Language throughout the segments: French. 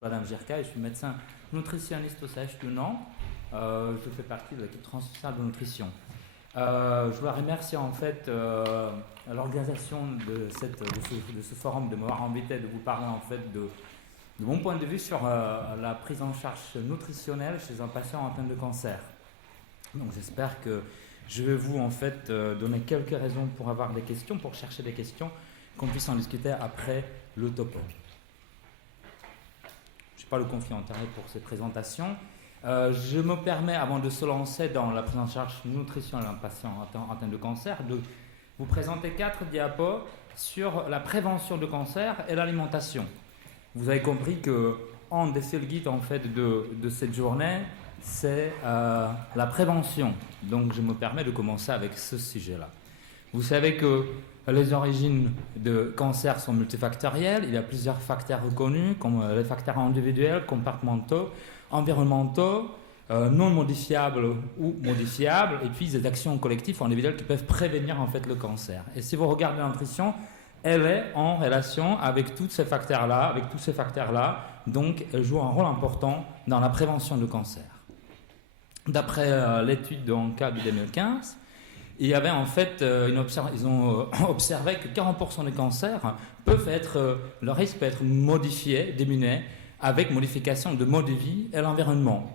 Madame Jirka, je suis médecin nutritionniste au CH de Nantes. Je fais partie de l'équipe transversale de nutrition. Je voudrais remercier en fait l'organisation de ce forum de m'avoir invité de vous parler en fait de mon point de vue sur la prise en charge nutritionnelle chez un patient atteint de cancer. Donc j'espère que je vais vous en fait donner quelques raisons pour avoir des questions, pour chercher des questions, qu'on puisse en discuter après le topo. Je n'ai pas le conflit d'intérêt pour cette présentation. Je me permets, avant de se lancer dans la prise en charge nutritionnelle d'un patient atteint de cancer, de vous présenter 4 diapos sur la prévention de cancer et l'alimentation. Vous avez compris que un des seuls guides en fait de cette journée, c'est la prévention. Donc je me permets de commencer avec ce sujet-là. Vous savez que les origines de cancer sont multifactorielles. Il y a plusieurs facteurs reconnus, comme les facteurs individuels, comportementaux, environnementaux, non modifiables ou modifiables, et puis des actions collectives ou individuelles qui peuvent prévenir en fait le cancer. Et si vous regardez la nutrition, elle est en relation avec tous ces facteurs-là, donc elle joue un rôle important dans la prévention de cancer. D'après l'étude en cas de 2015, il y avait en fait, ils ont observé que 40% des cancers le risque peut être modifié, diminué, avec modification de mode de vie et l'environnement.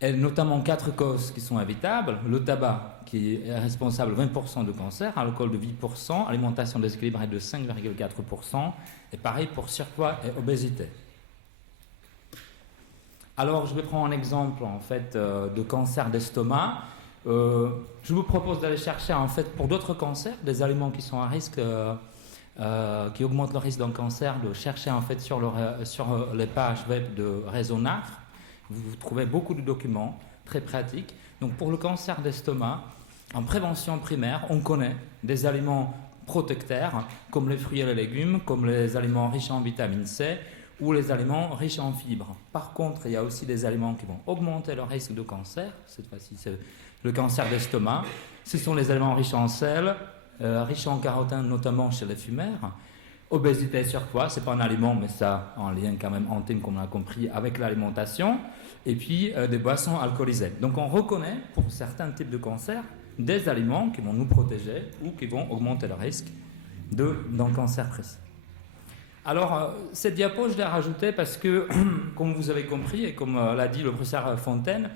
Et notamment 4 causes qui sont évitables: le tabac qui est responsable de 20% de cancer, alcool de 8%, alimentation déséquilibrée de 5,4%, et pareil pour surpoids et obésité. Alors je vais prendre un exemple en fait de cancer d'estomac. Je vous propose d'aller chercher en fait pour d'autres cancers des aliments qui sont à risque, qui augmentent le risque d'un cancer, de chercher en fait sur les pages web de Réseau NAFR. Vous trouvez beaucoup de documents très pratiques. Donc pour le cancer d'estomac, en prévention primaire, on connaît des aliments protecteurs comme les fruits et les légumes, comme les aliments riches en vitamine C ou les aliments riches en fibres. Par contre, il y a aussi des aliments qui vont augmenter le risque de cancer. Cette fois-ci, c'est le cancer d'estomac. Ce sont les aliments riches en sel, riches en carotène, notamment chez les fumeurs. Obésité et surpoids, c'est pas un aliment, mais ça en lien quand même intime, comme on a compris, avec l'alimentation. Et puis des boissons alcoolisées. Donc on reconnaît pour certains types de cancers des aliments qui vont nous protéger ou qui vont augmenter le risque d'un cancer précis. Alors, cette diapo, je l'ai rajoutée parce que, comme vous avez compris, et comme l'a dit le professeur Fontaine,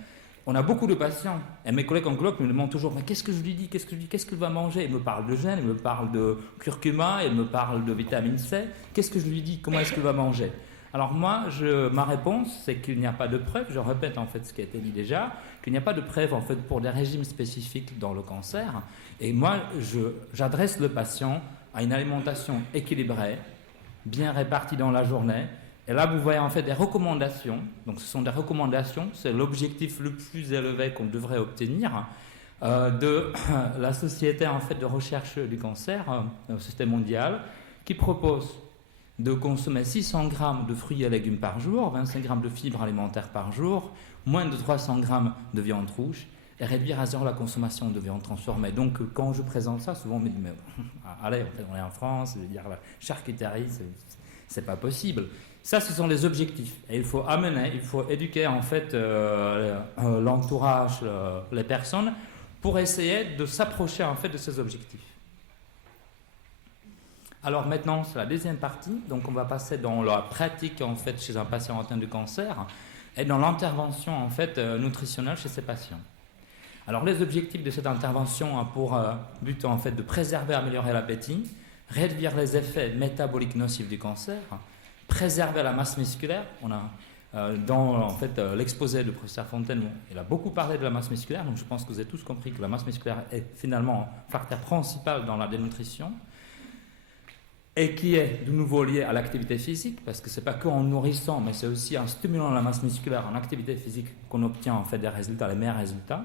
on a beaucoup de patients. Et mes collègues oncologues me demandent toujours: mais qu'est-ce que je lui dis, qu'est-ce qu'il va manger? Il me parle de gènes, il me parle de curcuma, il me parle de vitamine C. Qu'est-ce que je lui dis? Comment est-ce qu'il va manger? Alors moi, ma réponse, c'est qu'il n'y a pas de preuve. Je répète en fait ce qui a été dit déjà, qu'il n'y a pas de preuve en fait pour des régimes spécifiques dans le cancer. Et moi, j'adresse le patient à une alimentation équilibrée, bien répartie dans la journée. Et là, vous voyez en fait des recommandations. Donc, ce sont des recommandations. C'est l'objectif le plus élevé qu'on devrait obtenir de la société en fait de recherche du cancer, au système mondial, qui propose de consommer 600 grammes de fruits et légumes par jour, 25 grammes de fibres alimentaires par jour, moins de 300 grammes de viande rouge, et réduire à zéro la consommation de viande transformée. Donc, quand je présente ça, souvent on me dit: mais allez, en fait, on est en France, je veux dire, la charcuterie, c'est pas possible. Ça, ce sont les objectifs. Et il faut éduquer en fait l'entourage, les personnes, pour essayer de s'approcher en fait de ces objectifs. Alors maintenant, c'est la deuxième partie. Donc, on va passer dans la pratique en fait chez un patient atteint de cancer et dans l'intervention en fait nutritionnelle chez ces patients. Alors, les objectifs de cette intervention ont pour but en fait de préserver, améliorer l'appétit, réduire les effets métaboliques nocifs du cancer, préserver la masse musculaire. On a dans en fait l'exposé du professeur Fontaine, il a beaucoup parlé de la masse musculaire, donc je pense que vous avez tous compris que la masse musculaire est finalement un facteur principal dans la dénutrition et qui est de nouveau lié à l'activité physique, parce que c'est pas qu'en nourrissant, mais c'est aussi en stimulant la masse musculaire en activité physique qu'on obtient en fait des résultats, les meilleurs résultats.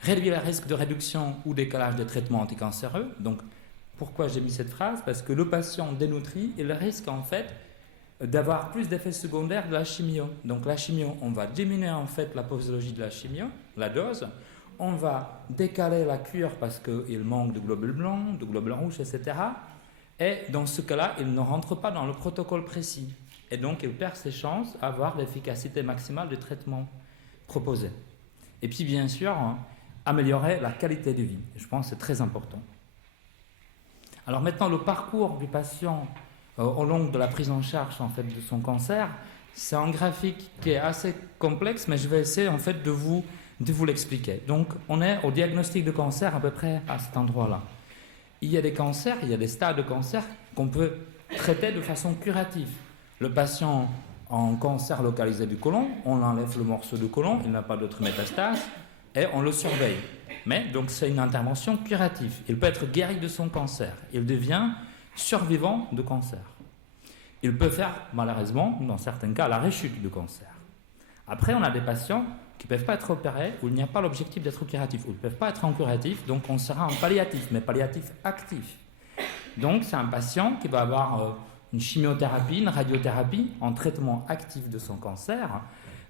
Réduire le risque de réduction ou décalage des traitements anticancéreux. Donc pourquoi j'ai mis cette phrase? Parce que le patient dénutri, il risque en fait d'avoir plus d'effets secondaires de la chimio. Donc la chimio, on va diminuer en fait la posologie de la chimio, la dose. On va décaler la cure parce qu'il manque de globules blancs, de globules rouges, etc. Et dans ce cas-là, il ne rentre pas dans le protocole précis. et donc il perd ses chances d'avoir l'efficacité maximale du traitement proposé. Et puis bien sûr, améliorer la qualité de vie. Je pense que c'est très important. Alors maintenant, le parcours du patient au long de la prise en charge en fait, de son cancer, c'est un graphique qui est assez complexe, mais je vais essayer en fait de vous l'expliquer. Donc on est au diagnostic de cancer à peu près à cet endroit-là. Il y a des cancers, il y a des stades de cancer qu'on peut traiter de façon curative. Le patient en cancer localisé du côlon, on enlève le morceau de côlon, il n'a pas d'autres métastases, et on le surveille. Mais donc c'est une intervention curative. Il peut être guéri de son cancer. Il devient survivant de cancer. Il peut faire, malheureusement, dans certains cas, la rechute du cancer. Après, on a des patients qui ne peuvent pas être opérés, où il n'y a pas l'objectif d'être curatif, où ils ne peuvent pas être en curatif, donc on sera en palliatif, mais palliatif actif. Donc c'est un patient qui va avoir une chimiothérapie, une radiothérapie en traitement actif de son cancer,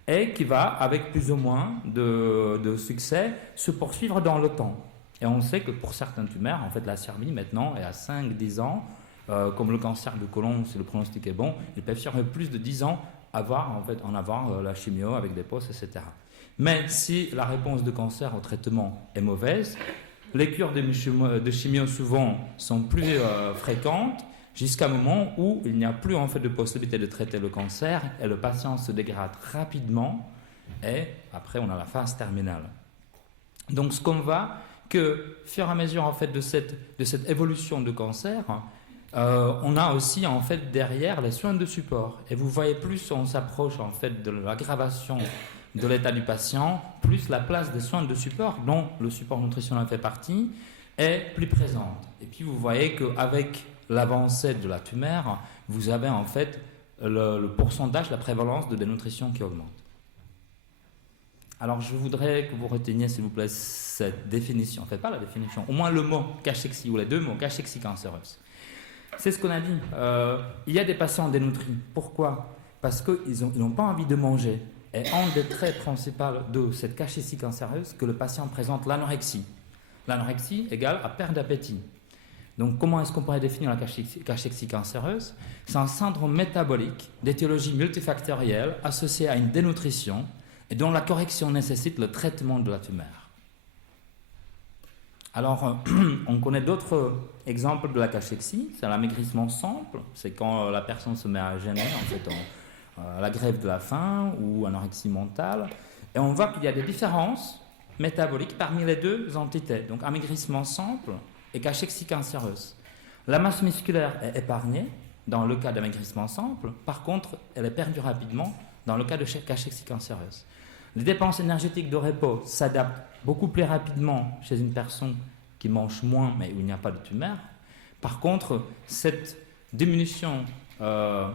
et qui va, avec plus ou moins de succès, se poursuivre dans le temps. Et on sait que pour certains tumeurs, en fait, la survie maintenant est à 5-10 ans. Comme le cancer du côlon, si le pronostic est bon, ils peuvent survivre plus de 10 ans en avoir la chimio avec des postes, etc. Mais si la réponse de cancer au traitement est mauvaise, les cures de chimio souvent sont plus fréquentes jusqu'à un moment où il n'y a plus en fait de possibilité de traiter le cancer et le patient se dégrade rapidement et après on a la phase terminale. Donc ce qu'on voit, que fur et à mesure en fait de cette évolution de cancer, on a aussi en fait derrière les soins de support. Et vous voyez, plus on s'approche en fait de l'aggravation de l'état du patient, plus la place des soins de support, dont le support nutritionnel fait partie, est plus présente. Et puis vous voyez qu'avec l'avancée de la tumeur, vous avez en fait le pourcentage, la prévalence de dénutrition qui augmente. Alors je voudrais que vous reteniez s'il vous plaît cette définition, en fait pas la définition, au moins le mot cachexie ou les deux mots cachexie cancéreuse. C'est ce qu'on a dit. Il y a des patients dénutris. Pourquoi? Parce qu'ils n'ont pas envie de manger. Et un des traits principaux de cette cachexie cancéreuse, que le patient présente l'anorexie. L'anorexie égale à perte d'appétit. Donc comment est-ce qu'on pourrait définir la cachexie cancéreuse? C'est un syndrome métabolique d'étiologie multifactorielle associé à une dénutrition et dont la correction nécessite le traitement de la tumeur. Alors, on connaît d'autres exemples de la cachexie. C'est l'amaigrissement simple, c'est quand la personne se met à jeûner, en fait, la grève de la faim ou anorexie mentale. Et on voit qu'il y a des différences métaboliques parmi les deux entités. Donc, amaigrissement simple et cachexie cancéreuse. La masse musculaire est épargnée dans le cas d'amaigrissement simple. Par contre, elle est perdue rapidement dans le cas de cachexie cancéreuse. Les dépenses énergétiques de repos s'adaptent beaucoup plus rapidement chez une personne qui mange moins mais où il n'y a pas de tumeur. Par contre, cette diminution n'est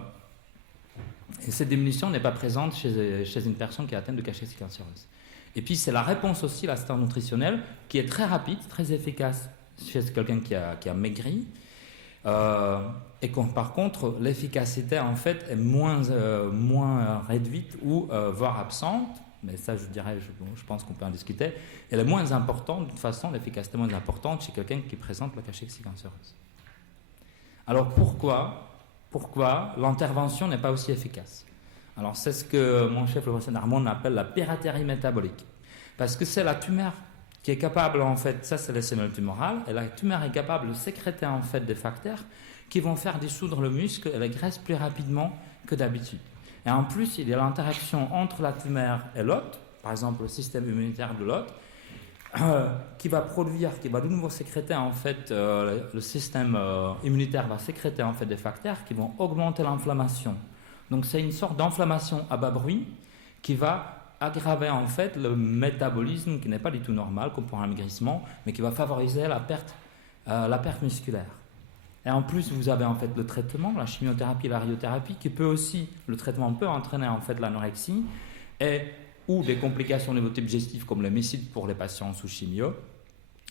pas présente chez une personne qui est atteinte de cachexie cancéreuse. Et puis c'est la réponse aussi, l'assistance nutritionnelle, qui est très rapide, très efficace chez quelqu'un qui a maigri. Et par contre, l'efficacité en fait est moins réduite ou voire absente. Mais ça, je dirais, je pense qu'on peut en discuter. Elle est moins importante, de toute façon, l'efficacité est moins importante chez quelqu'un qui présente la cachexie cancéreuse. Alors pourquoi l'intervention n'est pas aussi efficace? Alors c'est ce que mon chef, le professeur Darmon, appelle la piraterie métabolique. Parce que c'est la tumeur qui est capable, en fait, ça c'est les cellules tumorales, et la tumeur est capable de sécréter en fait des facteurs qui vont faire dissoudre le muscle et la graisse plus rapidement que d'habitude. Et en plus, il y a l'interaction entre la tumeur et l'hôte, par exemple le système immunitaire de l'hôte, qui va de nouveau sécréter en fait, le système immunitaire va sécréter en fait des facteurs qui vont augmenter l'inflammation. Donc c'est une sorte d'inflammation à bas bruit qui va aggraver en fait le métabolisme qui n'est pas du tout normal comme pour un maigrissement, mais qui va favoriser la perte musculaire. Et en plus, vous avez en fait le traitement, la chimiothérapie, la radiothérapie, le traitement peut entraîner en fait l'anorexie ou des complications au niveau digestif comme le mycite pour les patients sous chimio,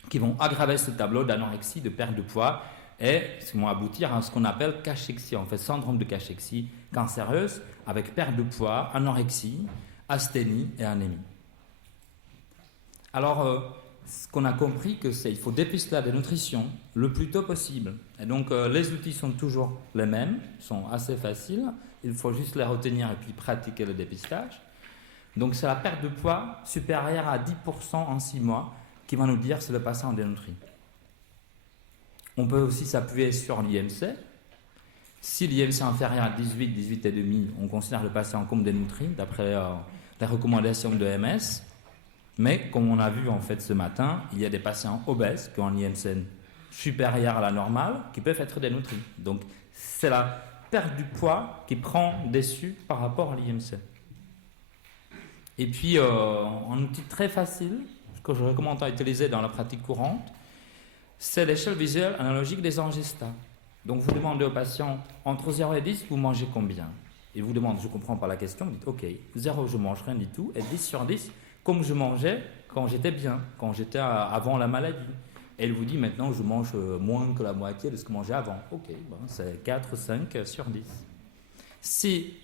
qui vont aggraver ce tableau d'anorexie, de perte de poids, et qui vont aboutir à ce qu'on appelle cachexie, en fait syndrome de cachexie cancéreuse, avec perte de poids, anorexie, asthénie et anémie. Alors, ce qu'on a compris, il faut dépister la dénutrition le plus tôt possible. Et donc, les outils sont toujours les mêmes, sont assez faciles. il faut juste les retenir et puis pratiquer le dépistage. Donc c'est la perte de poids supérieure à 10% en 6 mois qui va nous dire si le patient est dénutri. On peut aussi s'appuyer sur l'IMC. Si l'IMC est inférieur à 18, 18,5, on considère le patient comme dénutri d'après les recommandations de l'OMS. Mais comme on a vu en fait ce matin, il y a des patients obèses qui ont un IMC supérieur à la normale qui peuvent être dénutris. Donc c'est la perte du poids qui prend dessus par rapport à l'IMC. Et puis un outil très facile que je recommande à utiliser dans la pratique courante, c'est l'échelle visuelle analogique des angestats. Donc vous demandez au patient, entre 0 et 10, vous mangez combien? Il vous demande, je ne comprends pas la question, vous dites, ok, 0, je ne mange rien du tout, et 10 sur 10, comme je mangeais quand j'étais bien, quand j'étais avant la maladie. Et il vous dit, maintenant, je mange moins que la moitié de ce que je mangeais avant. Ok, bon, c'est 4, 5 sur 10. Si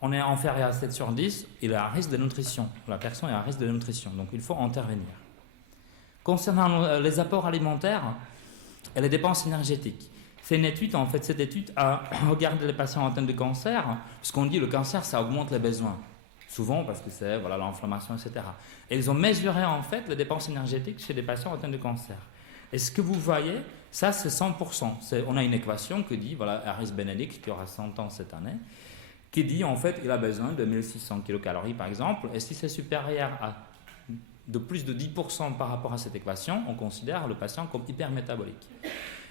on est inférieur à 7 sur 10, il a un risque de nutrition. La personne a un risque de nutrition, donc il faut intervenir. Concernant les apports alimentaires et les dépenses énergétiques, c'est une étude, en fait, cette étude a regardé les patients atteints de cancer, parce qu'on dit que le cancer, ça augmente les besoins. Souvent parce que c'est voilà, l'inflammation, etc. Et ils ont mesuré, en fait, les dépenses énergétiques chez des patients atteints de cancer. Et ce que vous voyez, ça, c'est 100%. On a une équation qui dit, voilà, Harris Benedict, qui aura 100 ans cette année, qui dit, en fait, il a besoin de 1600 kcal, par exemple, et si c'est supérieur à de plus de 10% par rapport à cette équation, on considère le patient comme hypermétabolique.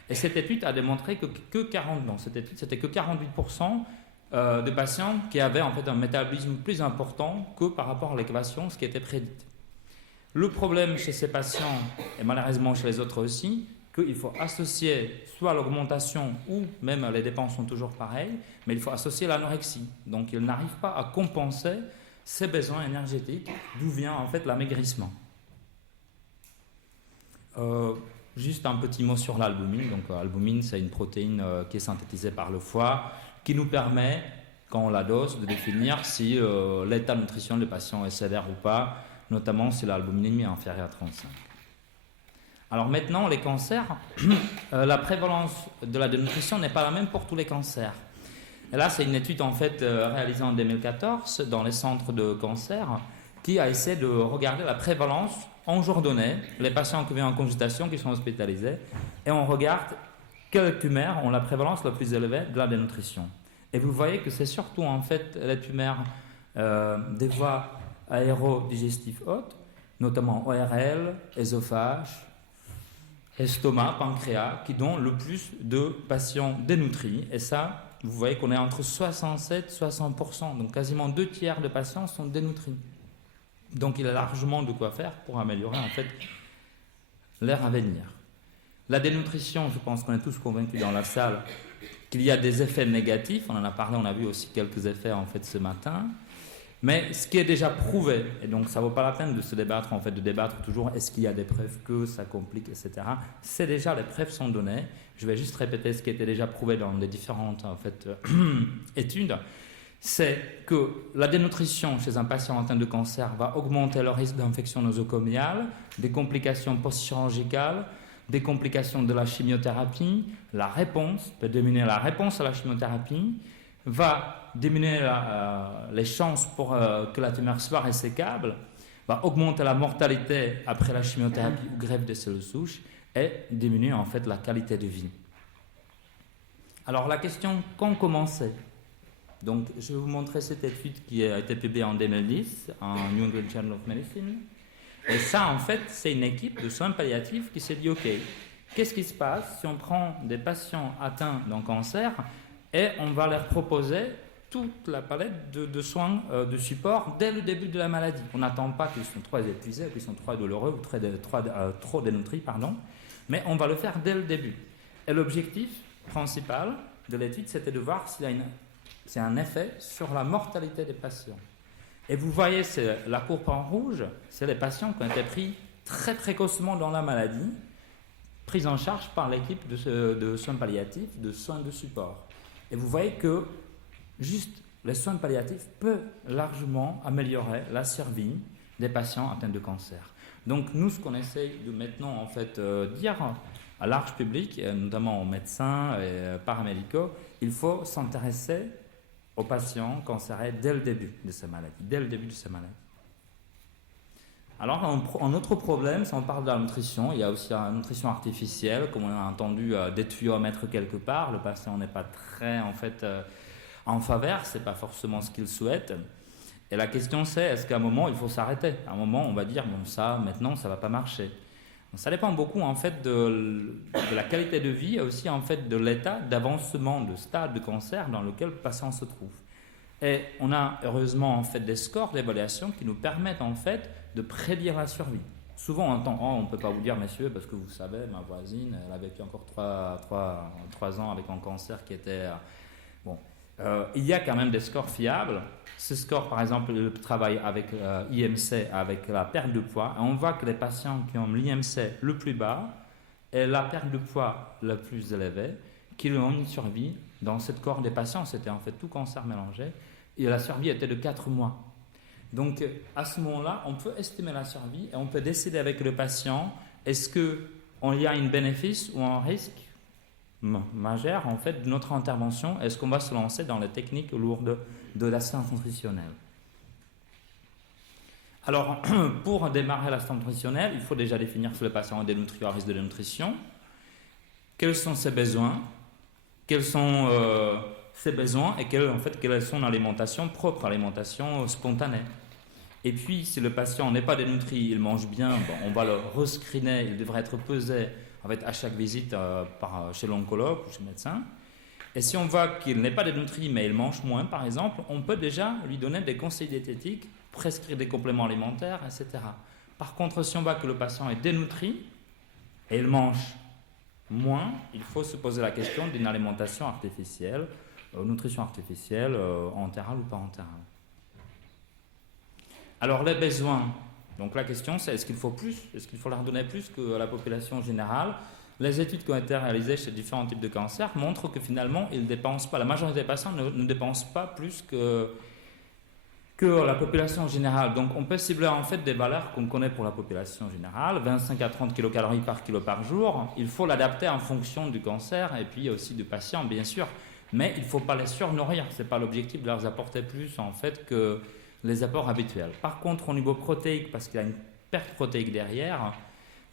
Et cette étude a démontré que 40, donc cette étude, c'était que 48% de patients qui avaient en fait un métabolisme plus important que par rapport à l'équation, ce qui était prédit. Le problème chez ces patients, et malheureusement chez les autres aussi, qu'il faut associer soit l'augmentation ou même les dépenses sont toujours pareilles, mais il faut associer l'anorexie. Donc ils n'arrivent pas à compenser ces besoins énergétiques, d'où vient en fait l'amaigrissement. Juste un petit mot sur l'albumine. Donc l'albumine, c'est une protéine qui est synthétisée par le foie, qui nous permet, quand on la dose, de définir si l'état de nutrition du patient est sévère ou pas, notamment si l'albuminémie est inférieure à 35. Alors maintenant, les cancers, la prévalence de la dénutrition n'est pas la même pour tous les cancers. Et là, c'est une étude en fait réalisée en 2014 dans les centres de cancer qui a essayé de regarder la prévalence en jour donné, les patients qui viennent en consultation, qui sont hospitalisés, et on regarde quelles tumeurs ont la prévalence la plus élevée de la dénutrition. Et vous voyez que c'est surtout en fait les tumeurs des voies aérodigestives hautes, notamment ORL, œsophage, estomac, pancréas, qui donnent le plus de patients dénutris. Et ça, vous voyez qu'on est entre 67 et 60%, donc quasiment 2/3 des patients sont dénutris. Donc il y a largement de quoi faire pour améliorer en fait l'air à venir. La dénutrition, je pense qu'on est tous convaincus dans la salle qu'il y a des effets négatifs. On en a parlé, on a vu aussi quelques effets en fait ce matin. Mais ce qui est déjà prouvé, et donc ça ne vaut pas la peine de se débattre, en fait, de débattre toujours est-ce qu'il y a des preuves que ça complique, etc. C'est déjà, les preuves sont données. Je vais juste répéter ce qui était déjà prouvé dans les différentes en fait, études. C'est que la dénutrition chez un patient atteint de cancer va augmenter le risque d'infection nosocomiale, des complications post-chirurgicales, des complications de la chimiothérapie, la réponse, peut diminuer la réponse à la chimiothérapie, va diminuer les chances pour que la tumeur soit résécable, va augmenter la mortalité après la chimiothérapie ou greffe des cellules souches et diminuer en fait la qualité de vie. Alors la question, quand commencer? Donc je vais vous montrer cette étude qui a été publiée en 2010 en New England Journal of Medicine. Et ça en fait c'est une équipe de soins palliatifs qui s'est dit ok, qu'est-ce qui se passe si on prend des patients atteints d'un cancer et on va leur proposer toute la palette de soins de support dès le début de la maladie. On n'attend pas qu'ils soient trop épuisés, qu'ils soient trop douloureux ou trop dénutris, mais on va le faire dès le début. Et l'objectif principal de l'étude, c'était de voir s'il y a un effet sur la mortalité des patients. Et vous voyez, c'est la courbe en rouge, c'est les patients qui ont été pris très précocement dans la maladie, pris en charge par l'équipe de soins palliatifs, de soins de support. Et vous voyez que juste les soins palliatifs peuvent largement améliorer la survie des patients atteints de cancer. Donc nous, ce qu'on essaye de maintenant en fait dire à large public, notamment aux médecins et paramédicaux, il faut s'intéresser aux patients cancéreux dès le début de ces maladies. Alors, un autre problème, si on parle de la nutrition, il y a aussi la nutrition artificielle, comme on a entendu, des tuyaux à mettre quelque part. Le patient n'est pas très, en faveur, ce n'est pas forcément ce qu'il souhaite. Et la question c'est, est-ce qu'à un moment, il faut s'arrêter? À un moment, on va dire, bon, ça, maintenant, ça ne va pas marcher. Donc, ça dépend beaucoup, en fait, de la qualité de vie et aussi, en fait, de l'état d'avancement, de stade de cancer dans lequel le patient se trouve. Et on a, heureusement, en fait, des scores d'évaluation qui nous permettent, en fait, de prédire la survie. Souvent, on entend, on ne peut pas vous dire, messieurs, parce que vous savez, ma voisine, elle a vécu encore 3 ans avec un cancer qui était... bon, il y a quand même des scores fiables. Ce score, par exemple, le travail avec IMC, avec la perte de poids, et on voit que les patients qui ont l'IMC le plus bas et la perte de poids la plus élevée, qui ont une survie, dans cette cohorte des patients, c'était en fait tout cancer mélangé, et la survie était de 4 mois. Donc, à ce moment-là, on peut estimer la survie et on peut décider avec le patient, est-ce qu'il y a un bénéfice ou un risque majeur en fait de notre intervention? Est-ce qu'on va se lancer dans les techniques lourdes de l'assistance nutritionnelle? Alors, pour démarrer l'assistance nutritionnelle, il faut déjà définir si le patient est dénutri ou à risque de dénutrition. Quels sont ses besoins? Quels sont ses besoins et quelle est son alimentation propre, alimentation spontanée? Et puis, si le patient n'est pas dénutri, il mange bien, bon, on va le rescreener, il devrait être pesé à chaque visite chez l'oncologue ou chez le médecin. Et si on voit qu'il n'est pas dénutri, mais il mange moins, par exemple, on peut déjà lui donner des conseils diététiques, prescrire des compléments alimentaires, etc. Par contre, si on voit que le patient est dénutri et il mange moins, il faut se poser la question d'une alimentation artificielle, nutrition artificielle, entérale ou pas entérale. Alors les besoins, donc la question c'est est-ce qu'il faut plus, est-ce qu'il faut leur donner plus que la population générale? Les études qui ont été réalisées chez différents types de cancers montrent que finalement ils dépensent pas, la majorité des patients ne dépensent pas plus que la population générale. Donc on peut cibler en fait des valeurs qu'on connaît pour la population générale, 25 à 30 kilocalories par kilo par jour. Il faut l'adapter en fonction du cancer et puis aussi du patient bien sûr, mais il ne faut pas les surnourrir, ce n'est pas l'objectif de leur apporter plus en fait que les apports habituels. Par contre, au niveau protéique, parce qu'il y a une perte protéique derrière,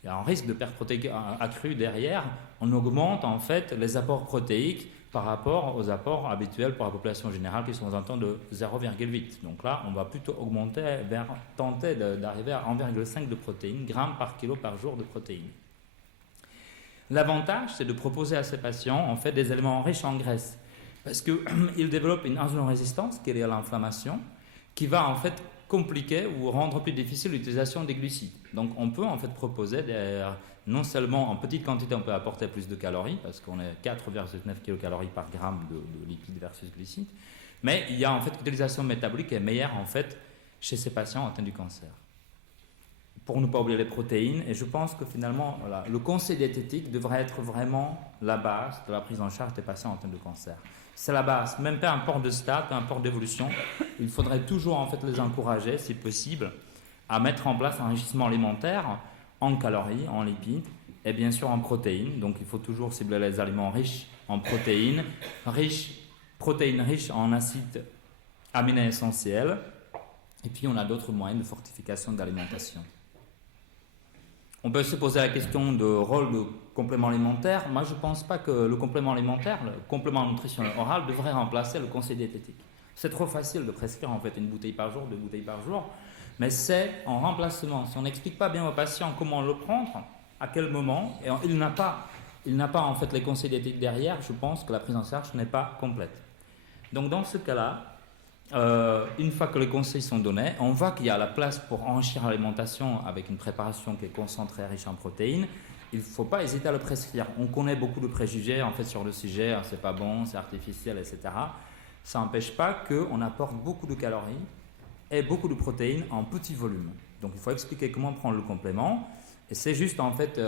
il y a un risque de perte protéique accrue derrière, on augmente en fait les apports protéiques par rapport aux apports habituels pour la population générale qui sont aux alentours de 0,8. Donc là, on va plutôt tenter d'arriver à 1,5 de protéines, grammes par kilo par jour de protéines. L'avantage, c'est de proposer à ces patients en fait des éléments riches en graisse, parce qu'ils développent une insulinorésistance qui est liée à l'inflammation, qui va en fait compliquer ou rendre plus difficile l'utilisation des glucides. Donc on peut en fait proposer non seulement en petite quantité on peut apporter plus de calories parce qu'on est 4,9 kilocalories par gramme de lipides versus glucides, mais il y a en fait l'utilisation métabolique qui est meilleure en fait chez ces patients atteints du cancer. Pour ne pas oublier les protéines, et je pense que finalement voilà, le conseil diététique devrait être vraiment la base de la prise en charge des patients atteints de cancer. C'est la base, même peu importe de stade, peu importe d'évolution, il faudrait toujours en fait les encourager, si possible, à mettre en place un enrichissement alimentaire en calories, en lipides et bien sûr en protéines. Donc il faut toujours cibler les aliments riches en protéines riches en acides aminés essentiels. Et puis on a d'autres moyens de fortification de l'alimentation. On peut se poser la question de rôle de complément alimentaire. Moi, je ne pense pas que le complément alimentaire, le complément nutritionnel oral, devrait remplacer le conseil diététique. C'est trop facile de prescrire en fait une bouteille par jour, 2 bouteilles par jour, mais c'est en remplacement. Si on n'explique pas bien au patient comment le prendre, à quel moment, et il n'a pas en fait les conseils diététiques derrière, je pense que la prise en charge n'est pas complète. Donc dans ce cas-là, une fois que les conseils sont donnés, on voit qu'il y a la place pour enrichir l'alimentation avec une préparation qui est concentrée, riche en protéines. Il ne faut pas hésiter à le prescrire. On connaît beaucoup de préjugés en fait sur le sujet, c'est pas bon, c'est artificiel, etc. Ça n'empêche pas qu'on apporte beaucoup de calories et beaucoup de protéines en petit volume. Donc il faut expliquer comment prendre le complément. Et c'est juste en fait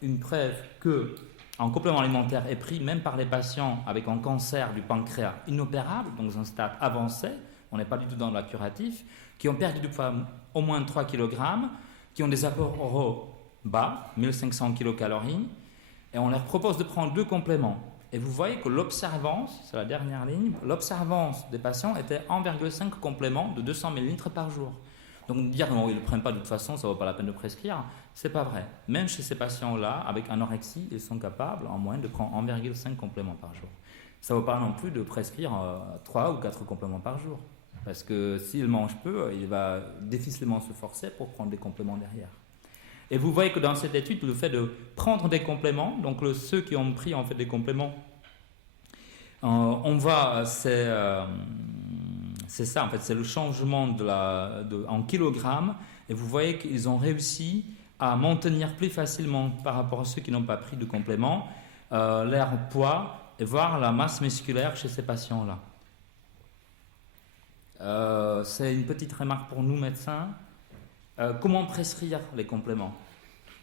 une preuve que un complément alimentaire est pris même par les patients avec un cancer du pancréas inopérable, dans un stade avancé, on n'est pas du tout dans le curatif, qui ont perdu du poids au moins 3 kg, qui ont des apports oraux bas, 1500 kcal, et on leur propose de prendre 2 compléments. Et vous voyez que l'observance, c'est la dernière ligne, l'observance des patients était 1,5 complément de 200 ml par jour. Donc dire non, ils ne le prennent pas de toute façon, ça ne vaut pas la peine de prescrire, c'est pas vrai. Même chez ces patients-là, avec anorexie, ils sont capables en moyenne de prendre 1,5 compléments par jour. Ça ne vaut pas non plus de prescrire 3 ou 4 compléments par jour. Parce que s'il mange peu, il va difficilement se forcer pour prendre des compléments derrière. Et vous voyez que dans cette étude, le fait de prendre des compléments, donc ceux qui ont pris en fait des compléments, on voit, c'est ça en fait, c'est le changement en kilogrammes. Et vous voyez qu'ils ont réussi à maintenir plus facilement par rapport à ceux qui n'ont pas pris de compléments leur poids et voir la masse musculaire chez ces patients-là. C'est une petite remarque pour nous médecins. Comment prescrire les compléments?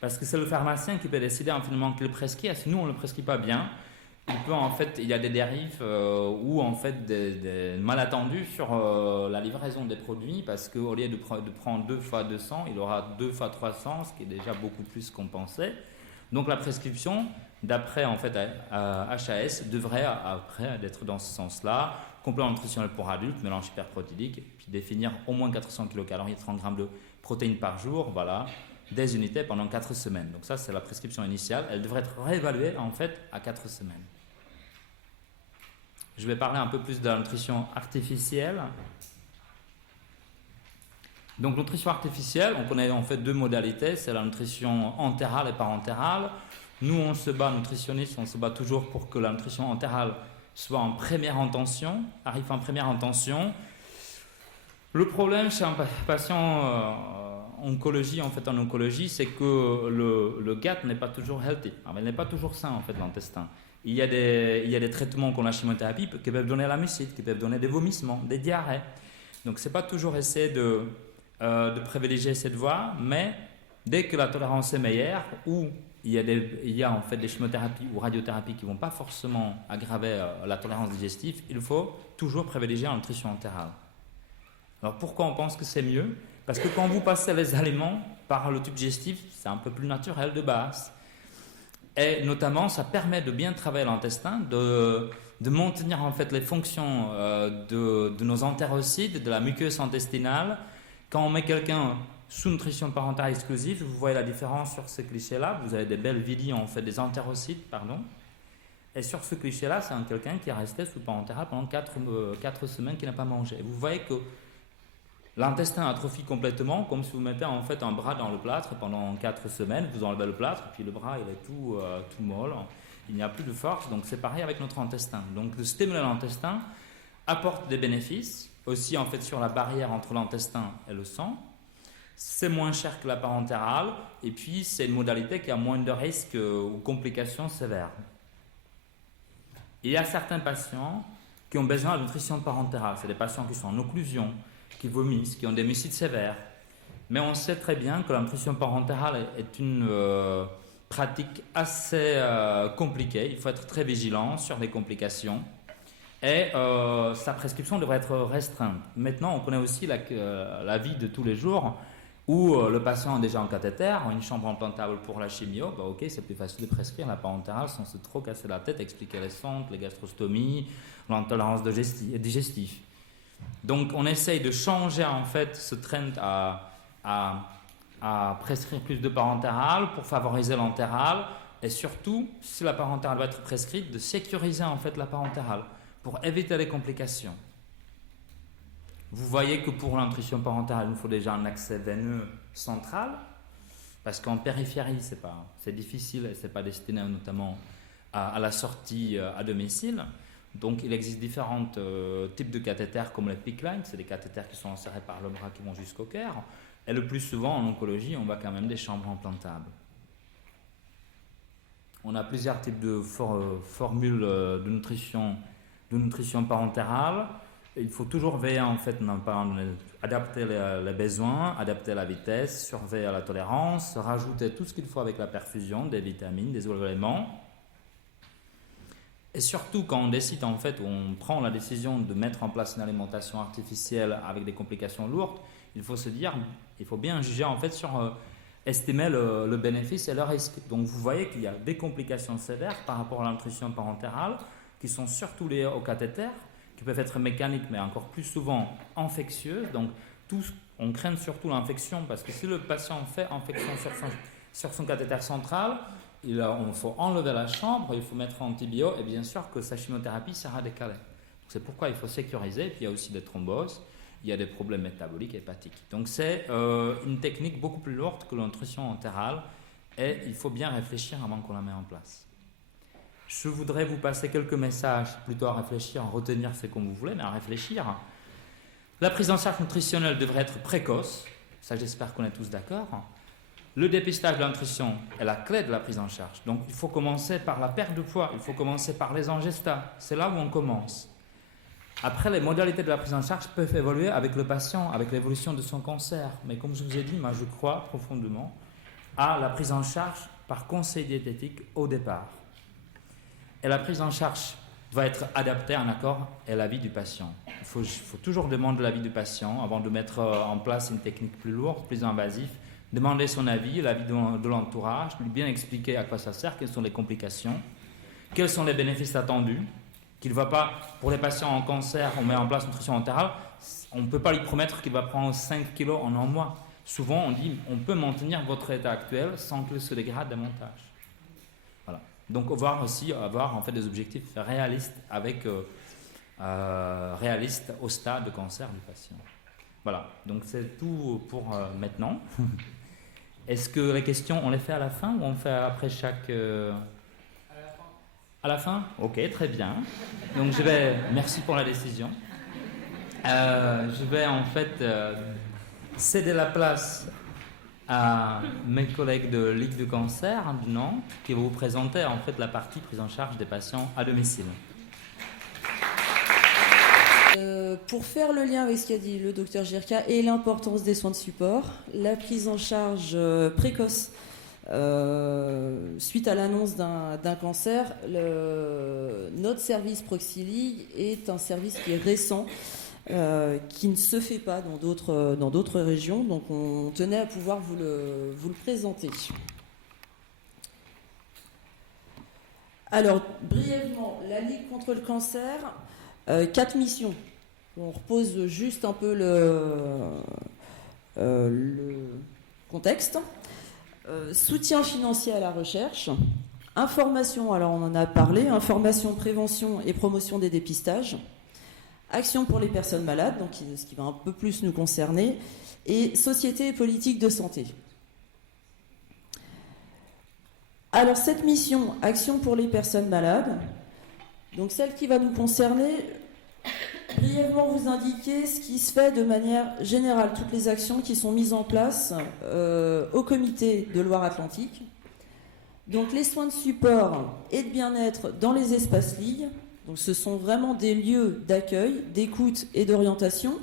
Parce que c'est le pharmacien qui peut décider finalement qu'il prescrit. Si nous on ne le prescrit pas bien, il y a des dérives ou en fait des malentendus sur la livraison des produits, parce qu'au lieu de prendre 2 fois 200, il aura 2 fois 300, ce qui est déjà beaucoup plus qu'on pensait. Donc la prescription, d'après en fait HAS, devrait après être dans ce sens-là. Complément nutritionnel pour adultes, mélange hyperprotéique, puis définir au moins 400 kcal, 30 grammes de protéines par jour, voilà, des unités pendant 4 semaines. Donc ça, c'est la prescription initiale. Elle devrait être réévaluée en fait à 4 semaines. Je vais parler un peu plus de la nutrition artificielle. Donc nutrition artificielle, on connaît en fait 2 modalités, c'est la nutrition entérale et parentérale. Nous, on se bat, nutritionnistes, on se bat toujours pour que la nutrition entérale soit en première intention, arrive en première intention. Le problème chez un patient oncologie, en oncologie, c'est que le gut n'est pas toujours healthy. Il n'est pas toujours sain, en fait, l'intestin. Il y a des traitements qu'on a en chimiothérapie qui peuvent donner la mucite, qui peuvent donner des vomissements, des diarrhées. Donc, c'est pas toujours essayer de privilégier cette voie, mais dès que la tolérance est meilleure, ou il y a en fait des chimiothérapies ou radiothérapies qui ne vont pas forcément aggraver la tolérance digestive, il faut toujours privilégier la nutrition entérale. Alors pourquoi on pense que c'est mieux? Parce que quand vous passez les aliments par le tube digestif, c'est un peu plus naturel de base. Et notamment, ça permet de bien travailler l'intestin, de maintenir en fait les fonctions de nos entérocytes, de la muqueuse intestinale. Quand on met quelqu'un sous nutrition parentale exclusive, vous voyez la différence sur ce cliché-là. Vous avez des belles villi, en fait, des entérocytes, pardon. Et sur ce cliché-là, c'est quelqu'un qui est resté sous parentéral pendant 4 semaines, qui n'a pas mangé. Et vous voyez que l'intestin atrophie complètement, comme si vous mettez en fait un bras dans le plâtre pendant 4 semaines, vous enlevez le plâtre, puis le bras il est tout molle, il n'y a plus de force. Donc c'est pareil avec notre intestin. Donc de stimuler l'intestin apporte des bénéfices, aussi en fait sur la barrière entre l'intestin et le sang. C'est moins cher que la parentérale, et puis c'est une modalité qui a moins de risques ou complications sévères. Il y a certains patients qui ont besoin de nutrition parentérale. C'est des patients qui sont en occlusion, qui vomissent, qui ont des mucites sévères. Mais on sait très bien que la nutrition parentérale est une pratique assez compliquée. Il faut être très vigilant sur les complications. Et sa prescription devrait être restreinte. Maintenant, on connaît aussi la vie de tous les jours où le patient est déjà en cathéter, une chambre implantable pour la chimio. Ok, c'est plus facile de prescrire la parentérale sans se trop casser la tête, expliquer les sondes, les gastrostomies, l'intolérance digestive. Donc, on essaye de changer en fait ce trend à prescrire plus de parentérale pour favoriser l'entérale, et surtout, si la parentérale doit être prescrite, de sécuriser en fait la parentérale pour éviter les complications. Vous voyez que pour la nutrition parentale, il nous faut déjà un accès veineux central, parce qu'en périphérie, c'est difficile et ce n'est pas destiné notamment à la sortie à domicile. Donc il existe différents types de cathéters comme les PICC lines, c'est des cathéters qui sont insérés par le bras qui vont jusqu'au cœur. Et le plus souvent en oncologie, on voit quand même des chambres implantables. On a plusieurs types de formules de nutrition parentérale. Il faut toujours veiller en fait, adapter les besoins, adapter la vitesse, surveiller la tolérance, rajouter tout ce qu'il faut avec la perfusion, des vitamines, des éléments. Et surtout quand on décide en fait, on prend la décision de mettre en place une alimentation artificielle avec des complications lourdes, il faut se dire, il faut bien juger en fait sur estimer le bénéfice et le risque. Donc vous voyez qu'il y a des complications sévères par rapport à la nutrition parentérale qui sont surtout liées au cathéter, qui peuvent être mécaniques mais encore plus souvent infectieuses. Donc on craint surtout l'infection parce que si le patient fait infection sur son cathéter central, il faut enlever la chambre, il faut mettre un antibio et bien sûr que sa chimiothérapie sera décalée. C'est pourquoi il faut sécuriser. Et puis il y a aussi des thromboses, il y a des problèmes métaboliques et hépatiques. Donc c'est une technique beaucoup plus lourde que la nutrition entérale et il faut bien réfléchir avant qu'on la mette en place. Je voudrais vous passer quelques messages, plutôt à réfléchir, à retenir, c'est comme vous voulez, mais à réfléchir. La prise en charge nutritionnelle devrait être précoce, ça j'espère qu'on est tous d'accord. Le dépistage de la nutrition est la clé de la prise en charge. Donc il faut commencer par la perte de poids, il faut commencer par les angestats, c'est là où on commence. Après, les modalités de la prise en charge peuvent évoluer avec le patient, avec l'évolution de son cancer. Mais comme je vous ai dit, moi je crois profondément à la prise en charge par conseil diététique au départ. Et la prise en charge va être adaptée en accord avec l'avis du patient. Il faut toujours demander l'avis du patient avant de mettre en place une technique plus lourde, plus invasive. Demander son avis, l'avis de l'entourage, lui bien expliquer à quoi ça sert, quelles sont les complications, quels sont les bénéfices attendus. Qu'il ne va pas, pour les patients en cancer, on met en place une nutrition entérale, on ne peut pas lui promettre qu'il va prendre 5 kilos en un mois. Souvent, on dit on peut maintenir votre état actuel sans qu'il se dégrade davantage. Voilà. Donc, on va aussi avoir en fait des objectifs réalistes réalistes au stade de cancer du patient. Voilà. Donc, c'est tout pour maintenant. Est-ce que les questions, on les fait à la fin ou on fait après chaque... À la fin ? Ok, très bien. Donc merci pour la décision. Je vais en fait céder la place à mes collègues de Ligue du cancer du Nantes qui vont vous présenter en fait la partie prise en charge des patients à domicile. Pour faire le lien avec ce qu'a dit le docteur Jirka et l'importance des soins de support, la prise en charge précoce suite à l'annonce d'un cancer, notre service Proxili est un service qui est récent, qui ne se fait pas dans d'autres régions, donc on tenait à pouvoir vous le présenter. Alors, brièvement, la Ligue contre le cancer, 4 missions. On repose juste un peu le contexte. Soutien financier à la recherche, information, alors on en a parlé, information, prévention et promotion des dépistages, action pour les personnes malades, donc ce qui va un peu plus nous concerner, et société et politique de santé. Alors cette mission, action pour les personnes malades, donc celle qui va nous concerner, brièvement vous indiquer ce qui se fait de manière générale, toutes les actions qui sont mises en place au comité de Loire-Atlantique. Donc les soins de support et de bien-être dans les espaces Ligue. Donc ce sont vraiment des lieux d'accueil, d'écoute et d'orientation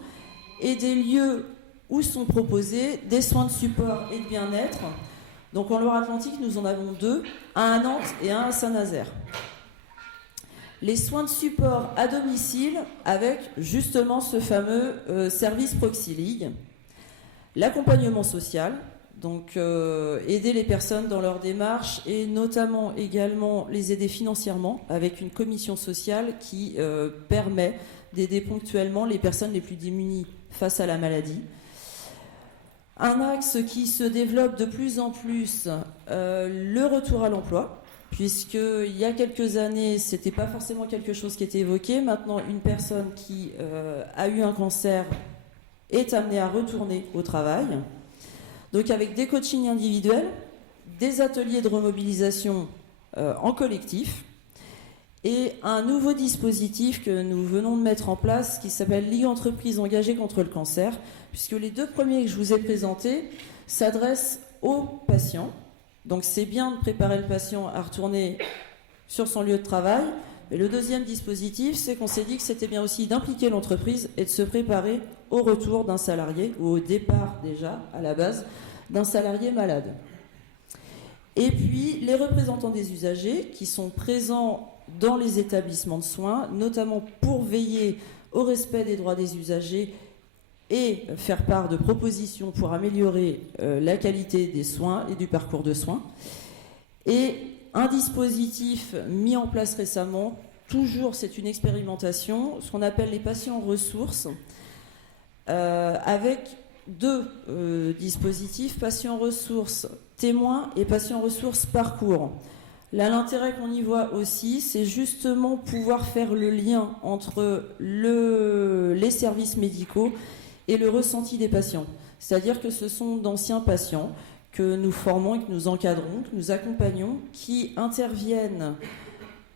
et des lieux où sont proposés des soins de support et de bien-être. Donc en Loire-Atlantique, nous en avons 2, un à Nantes et un à Saint-Nazaire. Les soins de support à domicile avec justement ce fameux service Proxili. L'accompagnement social, donc aider les personnes dans leur démarche et notamment également les aider financièrement avec une commission sociale qui permet d'aider ponctuellement les personnes les plus démunies face à la maladie. Un axe qui se développe de plus en plus, le retour à l'emploi. Puisqu'il y a quelques années, ce n'était pas forcément quelque chose qui était évoqué. Maintenant, une personne qui a eu un cancer est amenée à retourner au travail. Donc avec des coachings individuels, des ateliers de remobilisation en collectif et un nouveau dispositif que nous venons de mettre en place qui s'appelle Ligue Entreprises engagées contre le cancer, puisque les 2 premiers que je vous ai présentés s'adressent aux patients. Donc c'est bien de préparer le patient à retourner sur son lieu de travail, mais le deuxième dispositif, c'est qu'on s'est dit que c'était bien aussi d'impliquer l'entreprise et de se préparer au retour d'un salarié, ou au départ déjà, à la base, d'un salarié malade. Et puis les représentants des usagers qui sont présents dans les établissements de soins, notamment pour veiller au respect des droits des usagers et faire part de propositions pour améliorer la qualité des soins et du parcours de soins. Et un dispositif mis en place récemment, toujours c'est une expérimentation, ce qu'on appelle les patients ressources, avec deux dispositifs, patients ressources témoins et patients ressources parcours. Là, l'intérêt qu'on y voit aussi, c'est justement pouvoir faire le lien entre les services médicaux et le ressenti des patients. C'est-à-dire que ce sont d'anciens patients que nous formons et que nous encadrons, que nous accompagnons, qui interviennent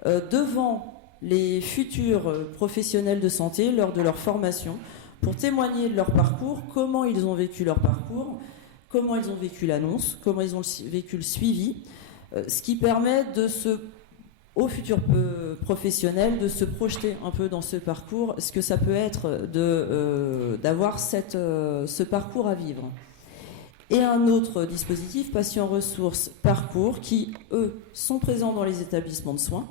devant les futurs professionnels de santé lors de leur formation pour témoigner de leur parcours, comment ils ont vécu leur parcours, comment ils ont vécu l'annonce, comment ils ont vécu le suivi, ce qui permet aux futurs professionnels de se projeter un peu dans ce parcours, ce que ça peut être d'avoir ce parcours à vivre. Et un autre dispositif, patients ressources parcours, qui, eux, sont présents dans les établissements de soins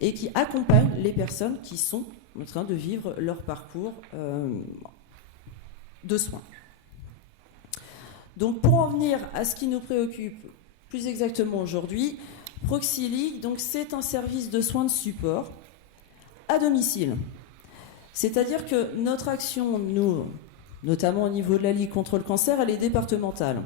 et qui accompagnent les personnes qui sont en train de vivre leur parcours de soins. Donc pour en venir à ce qui nous préoccupe plus exactement aujourd'hui, Proxiligue, donc c'est un service de soins de support à domicile. C'est-à-dire que notre action, nous, notamment au niveau de la Ligue contre le cancer, elle est départementale.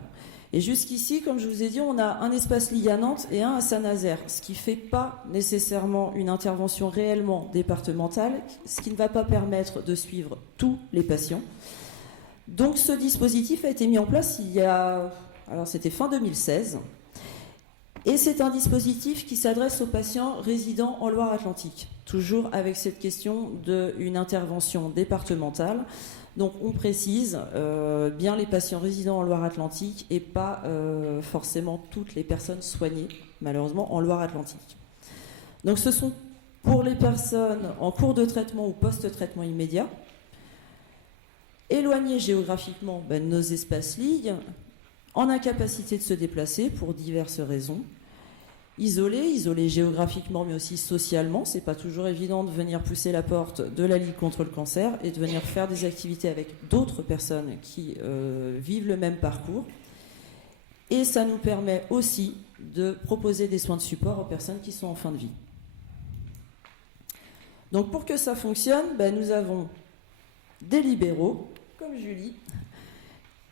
Et jusqu'ici, comme je vous ai dit, on a un espace Ligue à Nantes et un à Saint-Nazaire, ce qui ne fait pas nécessairement une intervention réellement départementale, ce qui ne va pas permettre de suivre tous les patients. Donc ce dispositif a été mis en place c'était fin 2016, et c'est un dispositif qui s'adresse aux patients résidant en Loire-Atlantique, toujours avec cette question d'une intervention départementale. Donc on précise bien les patients résidant en Loire-Atlantique et pas forcément toutes les personnes soignées, malheureusement, en Loire-Atlantique. Donc ce sont pour les personnes en cours de traitement ou post-traitement immédiat, éloignées géographiquement de nos espaces Ligue, en incapacité de se déplacer pour diverses raisons, isolés géographiquement mais aussi socialement. C'est pas toujours évident de venir pousser la porte de la Ligue contre le cancer et de venir faire des activités avec d'autres personnes qui vivent le même parcours. Et ça nous permet aussi de proposer des soins de support aux personnes qui sont en fin de vie. Donc pour que ça fonctionne, nous avons des libéraux, comme Julie,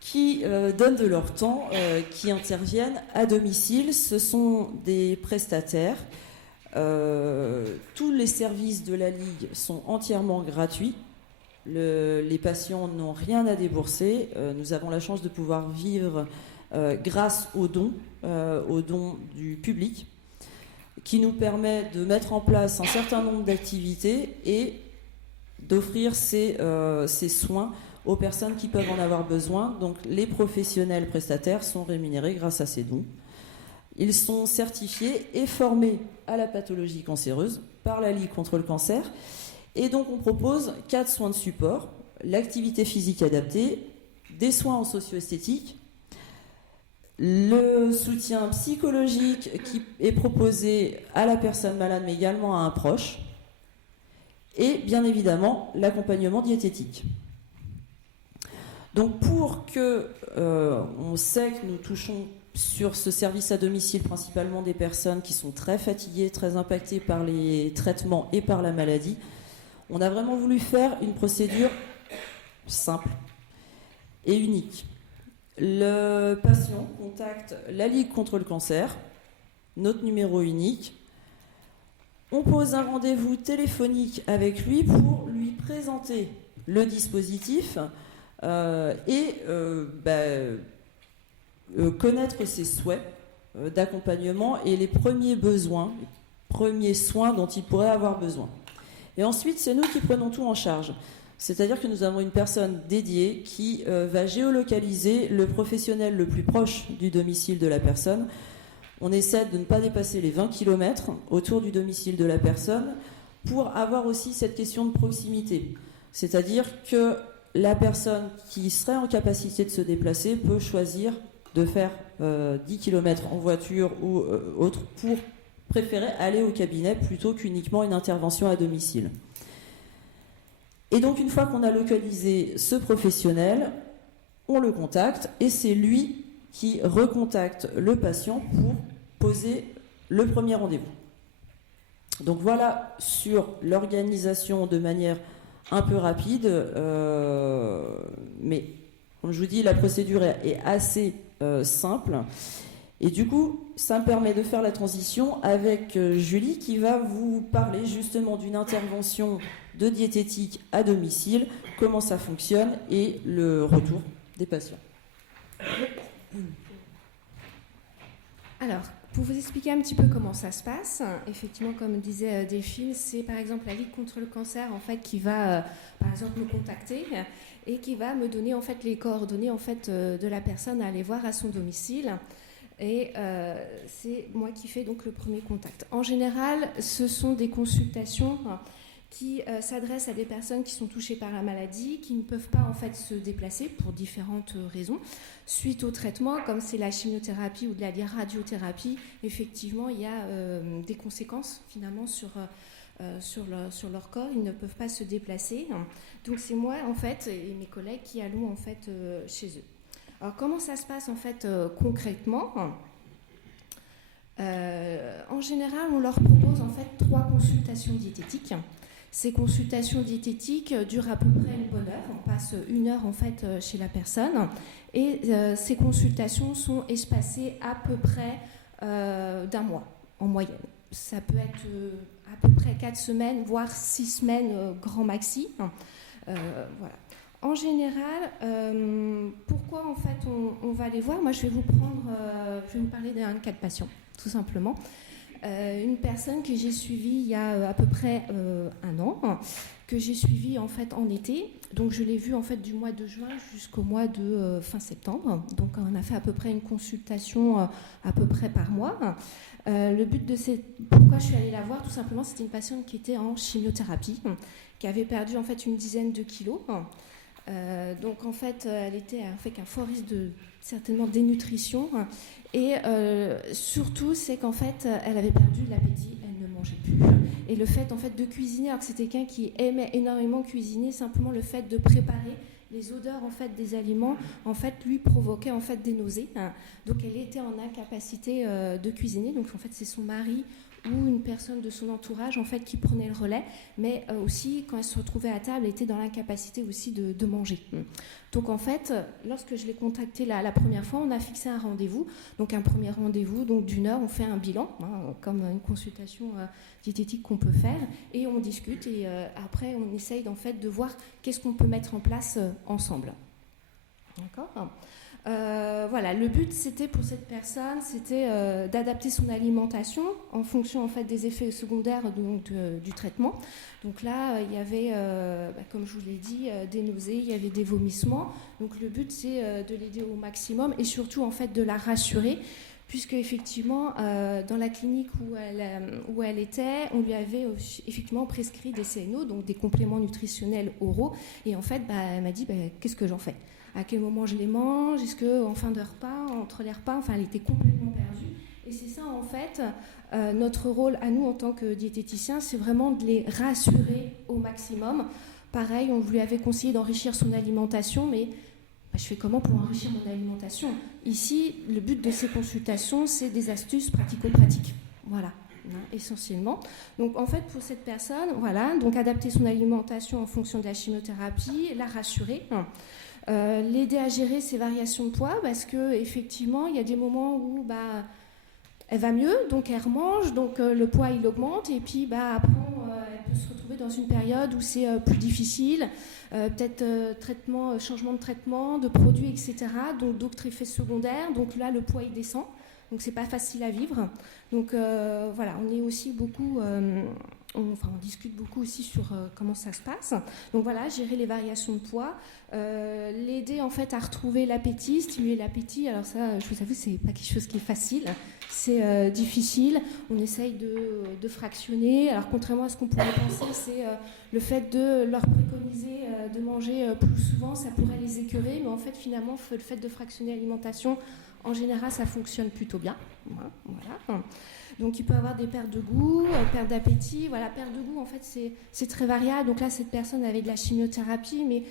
qui donnent de leur temps, qui interviennent à domicile. Ce sont des prestataires. Tous les services de la Ligue sont entièrement gratuits. Les patients n'ont rien à débourser. Nous avons la chance de pouvoir vivre grâce aux dons du public, qui nous permet de mettre en place un certain nombre d'activités et d'offrir ces soins aux personnes qui peuvent en avoir besoin. Donc les professionnels prestataires sont rémunérés grâce à ces dons. Ils sont certifiés et formés à la pathologie cancéreuse par la Ligue contre le cancer. Et donc on propose 4 soins de support: l'activité physique adaptée, des soins en socio-esthétique, le soutien psychologique qui est proposé à la personne malade mais également à un proche, et bien évidemment l'accompagnement diététique. Donc pour on sait que nous touchons sur ce service à domicile principalement des personnes qui sont très fatiguées, très impactées par les traitements et par la maladie, on a vraiment voulu faire une procédure simple et unique. Le patient contacte la Ligue contre le cancer, notre numéro unique. On pose un rendez-vous téléphonique avec lui pour lui présenter le dispositif connaître ses souhaits d'accompagnement et les premiers besoins, les premiers soins dont il pourrait avoir besoin. Et ensuite, c'est nous qui prenons tout en charge. C'est-à-dire que nous avons une personne dédiée qui va géolocaliser le professionnel le plus proche du domicile de la personne. On essaie de ne pas dépasser les 20 km autour du domicile de la personne pour avoir aussi cette question de proximité. C'est-à-dire que la personne qui serait en capacité de se déplacer peut choisir de faire 10 km en voiture ou autre pour préférer aller au cabinet plutôt qu'uniquement une intervention à domicile. Et donc, une fois qu'on a localisé ce professionnel, on le contacte et c'est lui qui recontacte le patient pour poser le premier rendez-vous. Donc voilà sur l'organisation de manière un peu rapide, mais comme je vous dis, la procédure est assez simple. Et du coup, ça me permet de faire la transition avec Julie qui va vous parler justement d'une intervention de diététique à domicile, comment ça fonctionne et le retour des patients. Alors, pour vous expliquer un petit peu comment ça se passe, effectivement, comme disait Delphine, c'est par exemple la Ligue contre le cancer en fait, qui va, par exemple, me contacter et qui va me donner en fait, les coordonnées en fait, de la personne à aller voir à son domicile. Et c'est moi qui fais donc le premier contact. En général, ce sont des consultations qui s'adressent à des personnes qui sont touchées par la maladie, qui ne peuvent pas en fait se déplacer pour différentes raisons. Suite au traitement, comme c'est la chimiothérapie ou de la radiothérapie, effectivement, il y a des conséquences finalement sur leur corps. Ils ne peuvent pas se déplacer. Donc c'est moi en fait et mes collègues qui allons en fait chez eux. Alors comment ça se passe en fait concrètement ? En général, on leur propose en fait 3 consultations diététiques. Ces consultations diététiques durent à peu près une bonne heure. On passe 1 heure en fait chez la personne et ces consultations sont espacées à peu près d'1 mois en moyenne. Ça peut être à peu près 4 semaines, voire 6 semaines grand maxi. Voilà. En général, pourquoi en fait on va les voir ? Moi, je vais vous parler d'un cas de patient, tout simplement. Une personne que j'ai suivie il y a à peu près 1 an, que j'ai suivie en fait en été. Donc je l'ai vue en fait du mois de juin jusqu'au mois de fin septembre. Donc on a fait à peu près une consultation à peu près par mois. Le but de pourquoi je suis allée la voir, tout simplement, c'était une patiente qui était en chimiothérapie, qui avait perdu en fait une dizaine de kilos. Donc en fait, elle était avec un fort risque de certainement dénutrition. Et surtout, c'est qu'en fait, elle avait perdu l'appétit, elle ne mangeait plus. Et le fait en fait de cuisiner, alors que c'était quelqu'un qui aimait énormément cuisiner, simplement le fait de préparer les odeurs en fait des aliments, en fait, lui provoquait en fait des nausées. Donc elle était en incapacité de cuisiner. Donc en fait, c'est son mari ou une personne de son entourage en fait qui prenait le relais, mais aussi quand elle se retrouvait à table, elle était dans l'incapacité aussi de manger. Donc en fait, lorsque je l'ai contactée la première fois, on a fixé un rendez-vous, donc un premier rendez-vous donc d'1 heure, on fait un bilan, comme une consultation diététique qu'on peut faire, et on discute et après on essaye en fait de voir qu'est-ce qu'on peut mettre en place ensemble. D'accord ? Voilà, le but c'était pour cette personne, c'était d'adapter son alimentation en fonction en fait des effets secondaires du traitement. Donc là, il y avait, comme je vous l'ai dit, des nausées, il y avait des vomissements. Donc le but c'est de l'aider au maximum et surtout en fait de la rassurer, puisque effectivement dans la clinique où elle était, on lui avait effectivement prescrit des CNO, donc des compléments nutritionnels oraux, et en fait, elle m'a dit qu'est-ce que j'en fais ? À quel moment je les mange ? Est-ce qu'en fin de repas, entre les repas, enfin, elle était complètement perdue. Et c'est ça, en fait, notre rôle à nous en tant que diététiciens, c'est vraiment de les rassurer au maximum. Pareil, on lui avait conseillé d'enrichir son alimentation, mais je fais comment pour enrichir mon alimentation ? Ici, le but de ces consultations, c'est des astuces pratico-pratiques. Voilà. Essentiellement. Donc en fait pour cette personne, voilà, donc adapter son alimentation en fonction de la chimiothérapie, la rassurer, l'aider à gérer ses variations de poids, parce que effectivement il y a des moments où elle va mieux, donc elle remange, donc le poids il augmente, et puis après elle peut se retrouver dans une période où c'est plus difficile, peut-être changement de traitement, de produits, etc. Donc d'autres effets secondaires, donc là le poids il descend. Donc c'est pas facile à vivre. Donc voilà, on est aussi beaucoup, on discute beaucoup aussi sur comment ça se passe. Donc voilà, gérer les variations de poids, l'aider en fait à retrouver l'appétit, stimuler l'appétit. Alors ça, je vous avoue, c'est pas quelque chose qui est facile. C'est difficile. On essaye de fractionner. Alors contrairement à ce qu'on pourrait penser, c'est le fait de leur préconiser de manger plus souvent, ça pourrait les écœurer. Mais en fait, finalement, le fait de fractionner l'alimentation, en général, ça fonctionne plutôt bien. Voilà. Donc il peut avoir des pertes de goût, perte d'appétit. Voilà, perte de goût, en fait, c'est très variable. Donc là, cette personne avait de la chimiothérapie, mais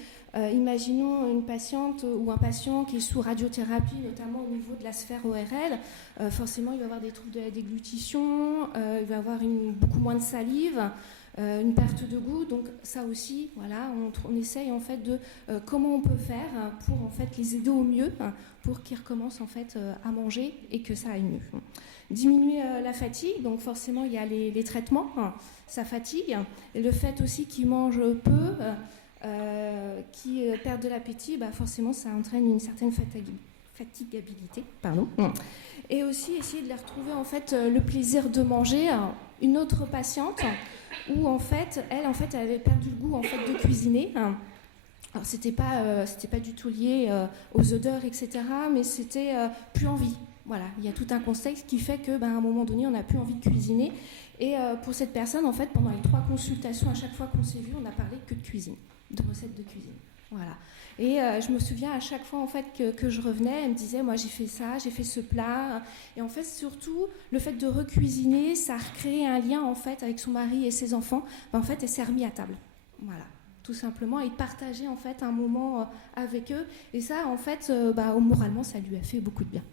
imaginons une patiente ou un patient qui est sous radiothérapie, notamment au niveau de la sphère ORL. Forcément, il va avoir des troubles de la déglutition, il va avoir beaucoup moins de salive, une perte de goût. Donc ça aussi, voilà, on essaye en fait de comment on peut faire pour en fait les aider au mieux, pour qu'ils recommencent en fait à manger et que ça aille mieux. Diminuer la fatigue, donc forcément il y a les traitements, ça fatigue. Et le fait aussi qu'ils mangent peu, qui perdent de l'appétit, forcément ça entraîne une certaine fatigabilité. Pardon. Et aussi essayer de les retrouver en fait le plaisir de manger. Alors, une autre patiente où en fait elle avait perdu le goût en fait de cuisiner. Alors c'était pas du tout lié aux odeurs, etc. Mais c'était plus envie. Voilà, il y a tout un contexte qui fait que, à un moment donné, on n'a plus envie de cuisiner. Et pour cette personne, en fait, pendant les 3 consultations, à chaque fois qu'on s'est vu, on n'a parlé que de cuisine, de recettes de cuisine. Voilà. Et je me souviens à chaque fois en fait que je revenais, elle me disait, moi j'ai fait ça, j'ai fait ce plat. Et en fait, surtout, le fait de recuisiner, ça a recréé un lien en fait avec son mari et ses enfants. En fait, elle s'est remise à table. Voilà. Tout simplement, et partager en fait un moment avec eux. Et ça, en fait, moralement, ça lui a fait beaucoup de bien.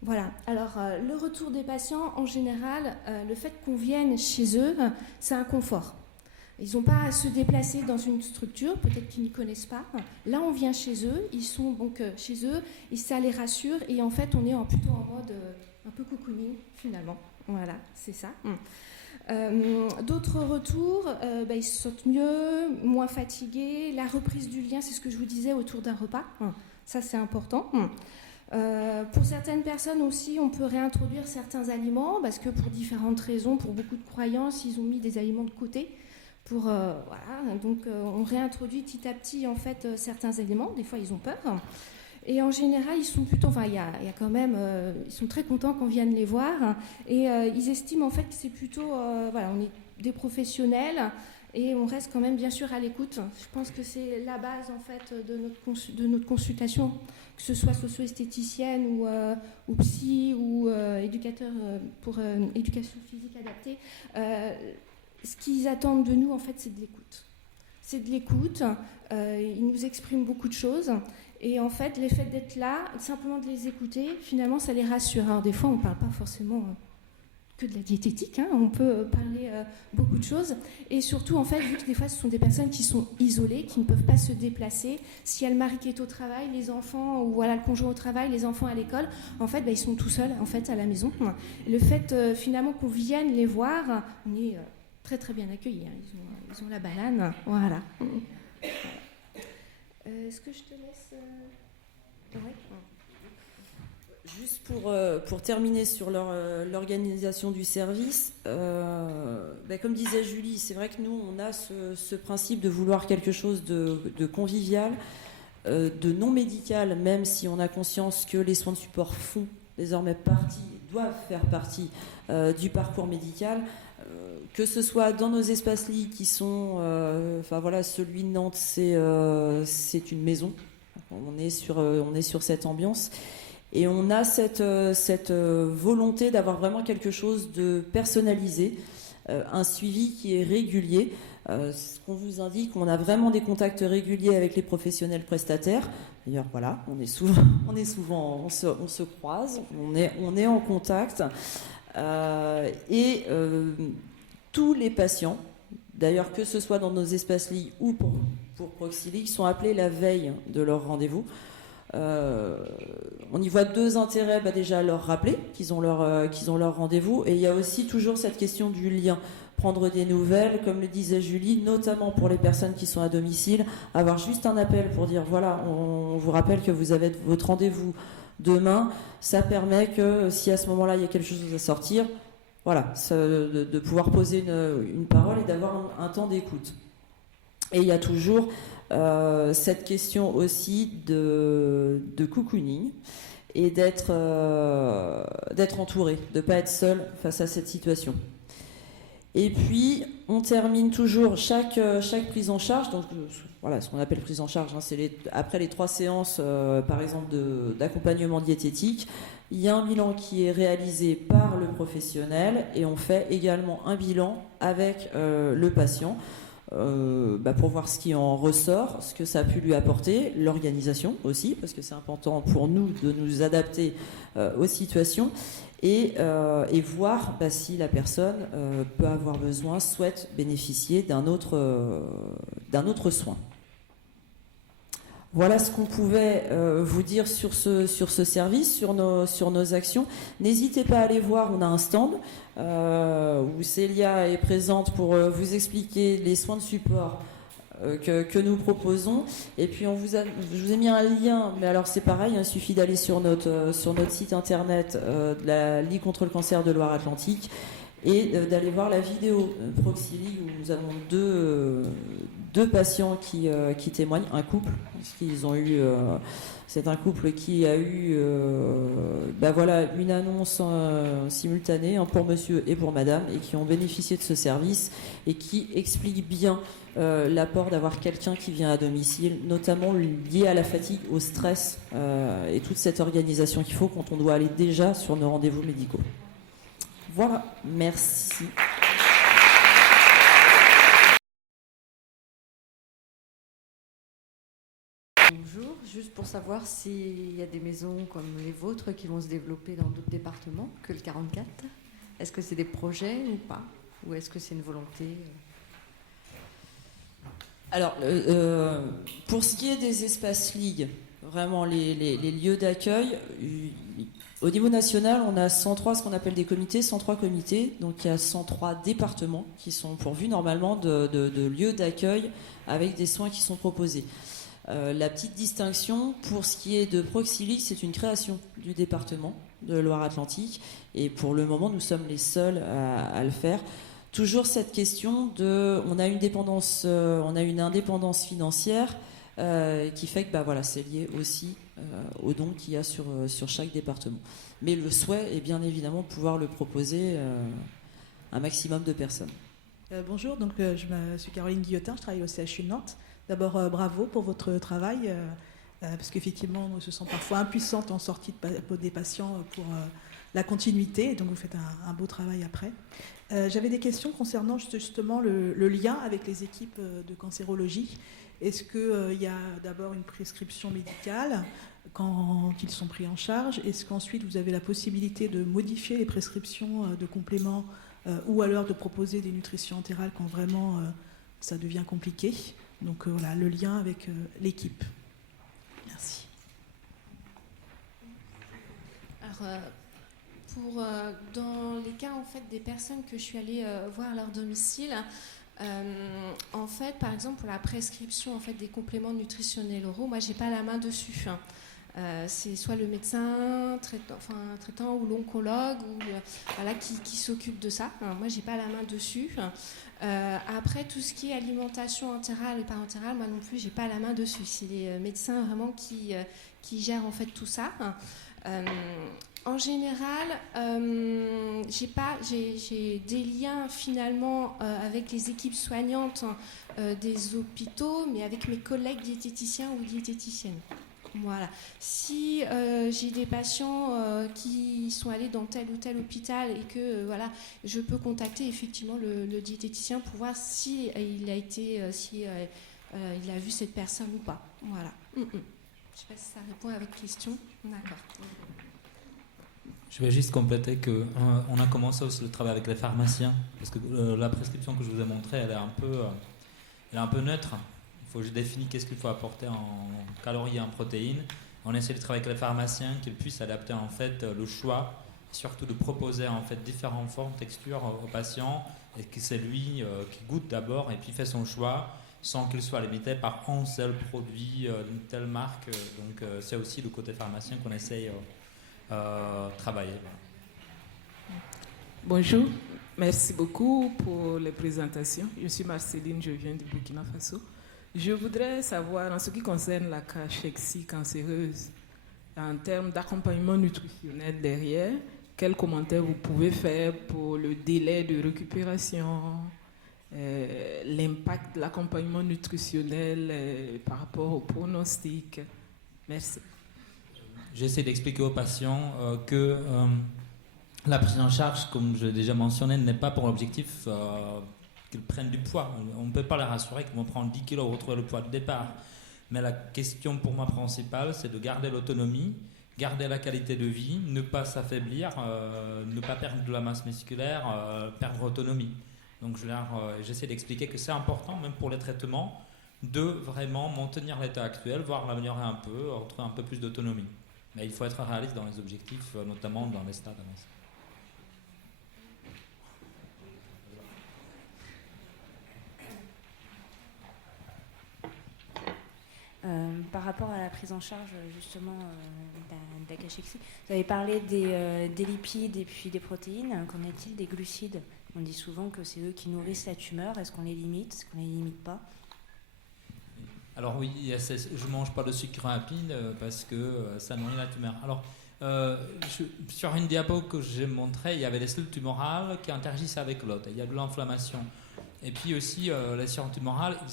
Voilà, alors le retour des patients, en général, le fait qu'on vienne chez eux, c'est un confort. Ils n'ont pas à se déplacer dans une structure, peut-être qu'ils ne connaissent pas. Là, on vient chez eux, ils sont donc chez eux, et ça les rassure, et en fait, on est plutôt en mode un peu cocooning, finalement. Voilà, c'est ça. D'autres retours, ils se sentent mieux, moins fatigués. La reprise du lien, c'est ce que je vous disais autour d'un repas. Ça, c'est important. Pour certaines personnes aussi, on peut réintroduire certains aliments parce que pour différentes raisons, pour beaucoup de croyances, ils ont mis des aliments de côté. Donc on réintroduit petit à petit en fait certains éléments. Des fois, ils ont peur. Et en général, ils sont plutôt, il y a quand même, ils sont très contents qu'on vienne les voir. Et ils estiment en fait que c'est plutôt, on est des professionnels. Et on reste quand même bien sûr à l'écoute. Je pense que c'est la base en fait de notre consultation, que ce soit socio-esthéticienne ou psy ou éducateur pour éducation physique adaptée. Ce qu'ils attendent de nous en fait, c'est de l'écoute. C'est de l'écoute. Ils nous expriment beaucoup de choses. Et en fait, le fait d'être là, simplement de les écouter, finalement, ça les rassure. Alors des fois, on ne parle pas forcément que de la diététique, on peut parler beaucoup de choses. Et surtout, en fait, vu que des fois, ce sont des personnes qui sont isolées, qui ne peuvent pas se déplacer. Si y a le mari qui est au travail, les enfants, ou voilà, le conjoint au travail, les enfants à l'école, en fait, ils sont tout seuls, en fait, à la maison. Le fait, finalement, qu'on vienne les voir, on est très, très bien accueillis. Ils ont la banane, voilà. Est-ce que je te laisse... Ouais. Juste pour terminer sur l'organisation du service, comme disait Julie, c'est vrai que nous, on a ce principe de vouloir quelque chose de convivial, de non médical, même si on a conscience que les soins de support font désormais doivent faire partie du parcours médical. Que ce soit dans nos espaces lits qui sont, celui de Nantes, c'est une maison. On est sur cette ambiance. Et on a cette volonté d'avoir vraiment quelque chose de personnalisé, un suivi qui est régulier. Ce qu'on vous indique, on a vraiment des contacts réguliers avec les professionnels prestataires. D'ailleurs, voilà, on se croise, on est en contact. Tous les patients, d'ailleurs que ce soit dans nos espaces lits ou pour Proxilic, sont appelés la veille de leur rendez-vous. On y voit 2 intérêts, déjà leur rappeler qu'ils ont leur rendez-vous, et il y a aussi toujours cette question du lien, prendre des nouvelles, comme le disait Julie, notamment pour les personnes qui sont à domicile, avoir juste un appel pour dire voilà, on vous rappelle que vous avez votre rendez-vous demain. Ça permet que si à ce moment-là il y a quelque chose à sortir, voilà, de pouvoir poser une parole et d'avoir un temps d'écoute. Et il y a toujours cette question aussi de cocooning et d'être entouré, de ne pas être seul face à cette situation. Et puis, on termine toujours chaque prise en charge. Donc, voilà, ce qu'on appelle prise en charge, hein, c'est après les 3 séances, par exemple, d'accompagnement diététique, il y a un bilan qui est réalisé par le professionnel et on fait également un bilan avec le patient pour voir ce qui en ressort, ce que ça a pu lui apporter, l'organisation aussi, parce que c'est important pour nous de nous adapter aux situations. Et voir si la personne peut avoir besoin, souhaite bénéficier d'un autre soin. Voilà ce qu'on pouvait vous dire sur ce service, sur nos actions. N'hésitez pas à aller voir, on a un stand où Célia est présente pour vous expliquer les soins de support que nous proposons. Et puis je vous ai mis un lien, mais alors c'est pareil, il suffit d'aller sur notre site internet de la Ligue contre le cancer de Loire-Atlantique et d'aller voir la vidéo Proxy où nous avons deux patients qui témoignent, un couple, parce qu'ils ont eu... c'est un couple qui a eu une annonce simultanée pour monsieur et pour madame et qui ont bénéficié de ce service et qui explique bien l'apport d'avoir quelqu'un qui vient à domicile, notamment lié à la fatigue, au stress et toute cette organisation qu'il faut quand on doit aller déjà sur nos rendez-vous médicaux. Voilà, merci. Bonjour, juste pour savoir s'il y a des maisons comme les vôtres qui vont se développer dans d'autres départements que le 44. Est-ce que c'est des projets ou pas? Ou est-ce que c'est une volonté? Alors, pour ce qui est des espaces ligues, vraiment les lieux d'accueil, au niveau national, on a 103, ce qu'on appelle des comités, 103 comités, donc il y a 103 départements qui sont pourvus normalement de lieux d'accueil avec des soins qui sont proposés. La petite distinction, pour ce qui est de Proxy, c'est une création du département de Loire-Atlantique et pour le moment, nous sommes les seuls à le faire. Toujours cette question on a une indépendance financière qui fait que c'est lié aussi aux dons qu'il y a sur chaque département. Mais le souhait est bien évidemment de pouvoir le proposer à un maximum de personnes. Bonjour, donc je suis Caroline Guillotin, je travaille au CHU de Nantes. D'abord, bravo pour votre travail, parce qu'effectivement, on se sent parfois impuissante en sortie des patients pour la continuité, donc vous faites un beau travail après. J'avais des questions concernant justement le lien avec les équipes de cancérologie. Est-ce qu'il y a d'abord une prescription médicale quand ils sont pris en charge? Est-ce qu'ensuite vous avez la possibilité de modifier les prescriptions de compléments ou alors de proposer des nutritions entérales quand vraiment ça devient compliqué? Donc voilà, le lien avec l'équipe. Merci. Alors, dans les cas en fait des personnes que je suis allée voir à leur domicile, en fait, par exemple pour la prescription en fait des compléments nutritionnels oraux, moi j'ai pas la main dessus. C'est soit le médecin traitant ou l'oncologue qui s'occupe de ça. Alors, moi j'ai pas la main dessus. Après tout ce qui est alimentation entérale et parentérale, moi non plus j'ai pas la main dessus. C'est les médecins vraiment qui gèrent en fait tout ça. En général, j'ai des liens finalement avec les équipes soignantes des hôpitaux, mais avec mes collègues diététiciens ou diététiciennes. Voilà. Si j'ai des patients qui sont allés dans tel ou tel hôpital et que je peux contacter effectivement le diététicien pour voir si il a vu cette personne ou pas. Voilà. Je ne sais pas si ça répond à votre question. D'accord. Je vais juste compléter qu'on a commencé aussi le travail avec les pharmaciens, parce que la prescription que je vous ai montrée, elle est un peu neutre. Il faut que je définisse qu'est-ce qu'il faut apporter en calories et en protéines. On essaie de travailler avec les pharmaciens qu'ils puissent adapter en fait le choix, surtout de proposer en fait différentes formes, textures aux patients, et que c'est lui qui goûte d'abord et puis fait son choix sans qu'il soit limité par un seul produit d'une telle marque. Donc c'est aussi le côté pharmacien qu'on essaye travailler. Bonjour, merci beaucoup pour les présentations. Je suis Marceline, je viens du Burkina Faso. Je voudrais savoir, en ce qui concerne la cachexie cancéreuse, en termes d'accompagnement nutritionnel derrière, quels commentaires vous pouvez faire pour le délai de récupération, l'impact de l'accompagnement nutritionnel par rapport au pronostic. Merci. J'essaie d'expliquer aux patients que la prise en charge, comme je l'ai déjà mentionné, n'est pas pour l'objectif qu'ils prennent du poids. On ne peut pas les rassurer qu'ils vont prendre 10 kilos ou retrouver le poids de départ. Mais la question pour moi principale, c'est de garder l'autonomie, garder la qualité de vie, ne pas s'affaiblir, ne pas perdre de la masse musculaire, perdre autonomie. Donc j'essaie d'expliquer que c'est important, même pour les traitements, de vraiment maintenir l'état actuel, voire l'améliorer un peu, retrouver un peu plus d'autonomie. Mais il faut être réaliste dans les objectifs, notamment dans les stades avancés. Par rapport à la prise en charge justement d'Akashexi, vous avez parlé des lipides et puis des protéines. Qu'en est-il des glucides? On dit souvent que c'est eux qui nourrissent la tumeur. Est-ce qu'on les limite? Est-ce qu'on les limite pas? Alors oui, je ne mange pas de sucre rapide parce que ça nourrit la tumeur. Alors, sur une diapo que j'ai montrée, il y avait les cellules tumorales qui interagissent avec l'autre. Il y a de l'inflammation. Et puis aussi, les cellules tumorales, ils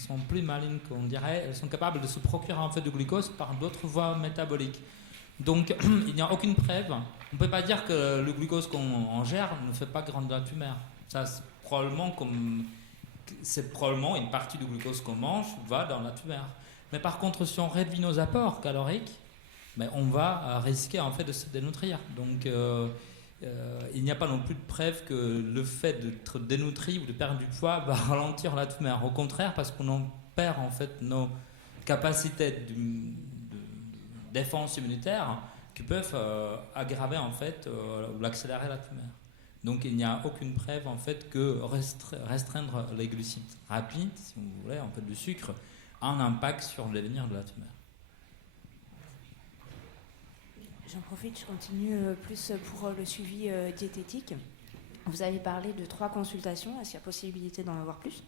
sont plus malignes qu'on dirait, elles sont capables de se procurer en fait du glucose par d'autres voies métaboliques. Donc, il n'y a aucune preuve. On ne peut pas dire que le glucose qu'on ingère ne fait pas grandir la tumeur. Ça, c'est probablement une partie du glucose qu'on mange va dans la tumeur. Mais par contre, si on réduit nos apports caloriques, on va risquer en fait de se dénutrir. Donc, il n'y a pas non plus de preuve que le fait d'être dénutri ou de perdre du poids va ralentir la tumeur. Au contraire, parce qu'on en perd en fait nos capacités de défense immunitaire qui peuvent aggraver en fait ou accélérer la tumeur. Donc il n'y a aucune preuve en fait que restreindre les glucides rapides, si vous voulez, en fait du sucre, a un impact sur l'avenir de la tumeur. J'en profite, je continue plus pour le suivi diététique. Vous avez parlé de 3 consultations. Est-ce qu'il y a possibilité d'en avoir plus?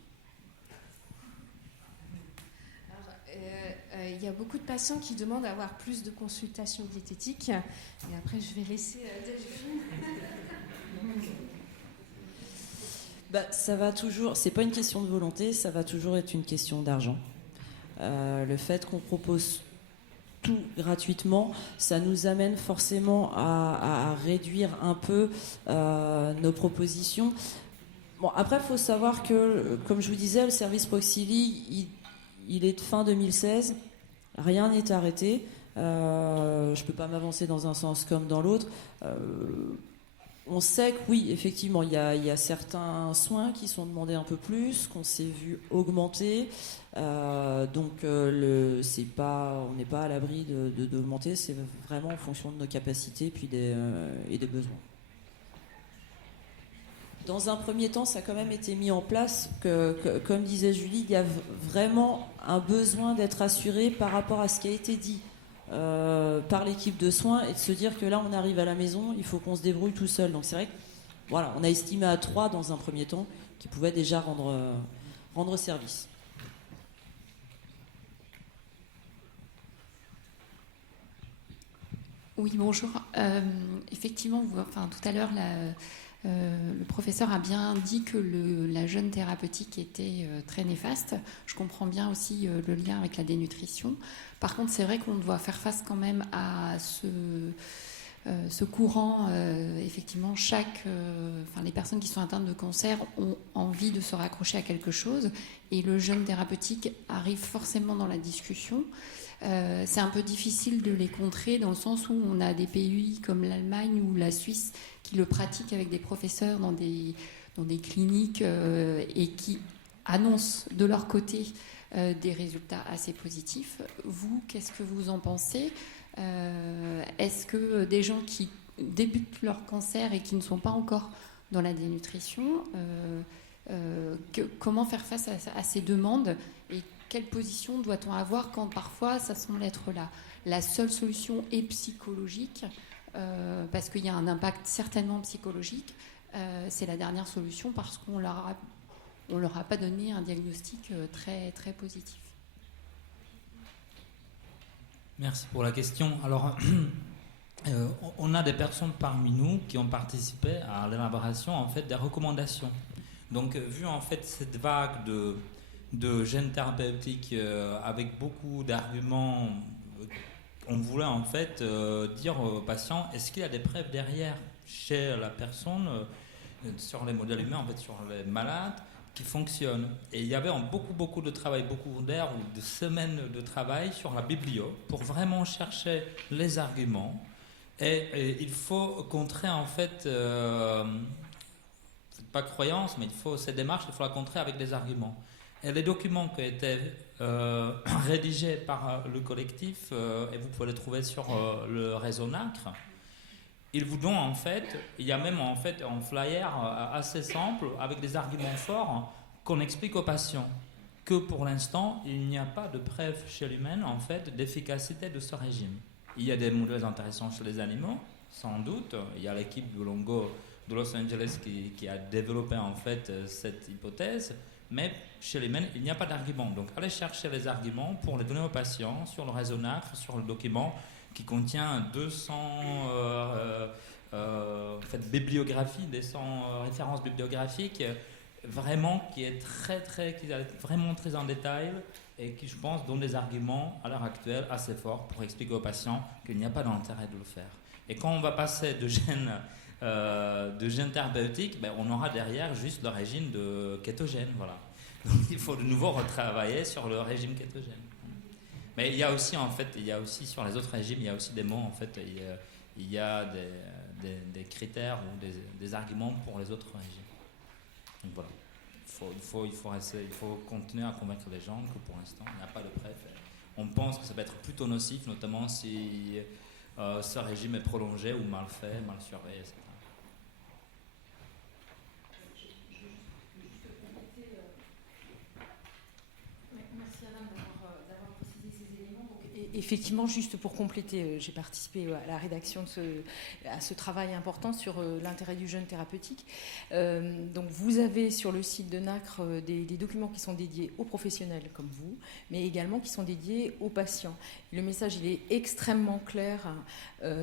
Il y a beaucoup de patients qui demandent d'avoir plus de consultations diététiques. Et après, je vais laisser Delphine. Ça va toujours, c'est pas une question de volonté, ça va toujours être une question d'argent. Le fait qu'on propose tout gratuitement, ça nous amène forcément à réduire un peu nos propositions. Bon, après, il faut savoir que, comme je vous disais, le service Proxili, il est de fin 2016, rien n'est arrêté. Je ne peux pas m'avancer dans un sens comme dans l'autre. On sait que oui, effectivement, il y a certains soins qui sont demandés un peu plus, qu'on s'est vu augmenter. Donc, on n'est pas à l'abri d'augmenter, c'est vraiment en fonction de nos capacités puis et des besoins. Dans un premier temps, ça a quand même été mis en place que comme disait Julie, il y a vraiment un besoin d'être assuré par rapport à ce qui a été dit par l'équipe de soins et de se dire que là, on arrive à la maison, il faut qu'on se débrouille tout seul. Donc c'est vrai que voilà, on a estimé à 3 dans un premier temps qui pouvaient déjà rendre service. Oui, bonjour. Effectivement, tout à l'heure, le professeur a bien dit que la jeûne thérapeutique était très néfaste. Je comprends bien aussi le lien avec la dénutrition. Par contre, c'est vrai qu'on doit faire face quand même à ce courant. Effectivement, les personnes qui sont atteintes de cancer ont envie de se raccrocher à quelque chose. Et le jeûne thérapeutique arrive forcément dans la discussion. C'est un peu difficile de les contrer dans le sens où on a des pays comme l'Allemagne ou la Suisse qui le pratiquent avec des professeurs dans des cliniques et qui annoncent de leur côté des résultats assez positifs. Vous, qu'est-ce que vous en pensez? Est-ce que des gens qui débutent leur cancer et qui ne sont pas encore dans la dénutrition, comment faire face à ces demandes et quelle position doit-on avoir quand parfois ça semble être la seule solution est psychologique parce qu'il y a un impact certainement psychologique, c'est la dernière solution parce qu'on leur a pas donné un diagnostic très, très positif. Merci pour la question. Alors, on a des personnes parmi nous qui ont participé à l'élaboration en fait des recommandations. Donc vu en fait cette vague de gènes thérapeutiques avec beaucoup d'arguments, on voulait en fait dire aux patients, est-ce qu'il y a des preuves derrière chez la personne sur les modèles humains, en fait sur les malades, qui fonctionnent. Et il y avait beaucoup de travail, beaucoup d'heures ou de semaines de travail sur la biblio pour vraiment chercher les arguments. Et il faut contrer en fait, c'est pas croyance, mais cette démarche, il faut la contrer avec des arguments. Et les documents qui étaient rédigés par le collectif, et vous pouvez les trouver sur le réseau NACRE, ils vous donnent en fait, il y a même en fait un flyer assez simple avec des arguments forts qu'on explique aux patients que pour l'instant il n'y a pas de preuve chez l'humain en fait d'efficacité de ce régime. Il y a des modèles intéressants chez les animaux, sans doute. Il y a l'équipe de Longo de Los Angeles qui a développé en fait cette hypothèse, mais chez l'humain il n'y a pas d'argument. Donc allez chercher les arguments pour les donner aux patients sur le réseau NACRE, sur le document qui contient 200 en fait, bibliographies, 200 références bibliographiques, vraiment qui est vraiment très en détail et qui, je pense, donne des arguments à l'heure actuelle assez forts pour expliquer aux patients qu'il n'y a pas d'intérêt de le faire. Et quand on va passer de gènes thérapeutiques, ben, on aura derrière juste le régime de kétogène, voilà. Donc il faut de nouveau retravailler sur le régime kétogène. Mais il y a aussi en fait, sur les autres régimes, il y a aussi des mots en fait, il y a des critères ou des arguments pour les autres régimes. Donc voilà, il faut continuer à convaincre les gens que pour l'instant il n'y a pas de preuve. On pense que ça peut être plutôt nocif, notamment si ce régime est prolongé ou mal fait, mal surveillé, etc. Merci Alain d'avoir précisé ces éléments. Donc, effectivement, juste pour compléter, j'ai participé à la rédaction à ce travail important sur l'intérêt du jeûne thérapeutique. Donc vous avez sur le site de NACRE des documents qui sont dédiés aux professionnels comme vous, mais également qui sont dédiés aux patients. Le message il est extrêmement clair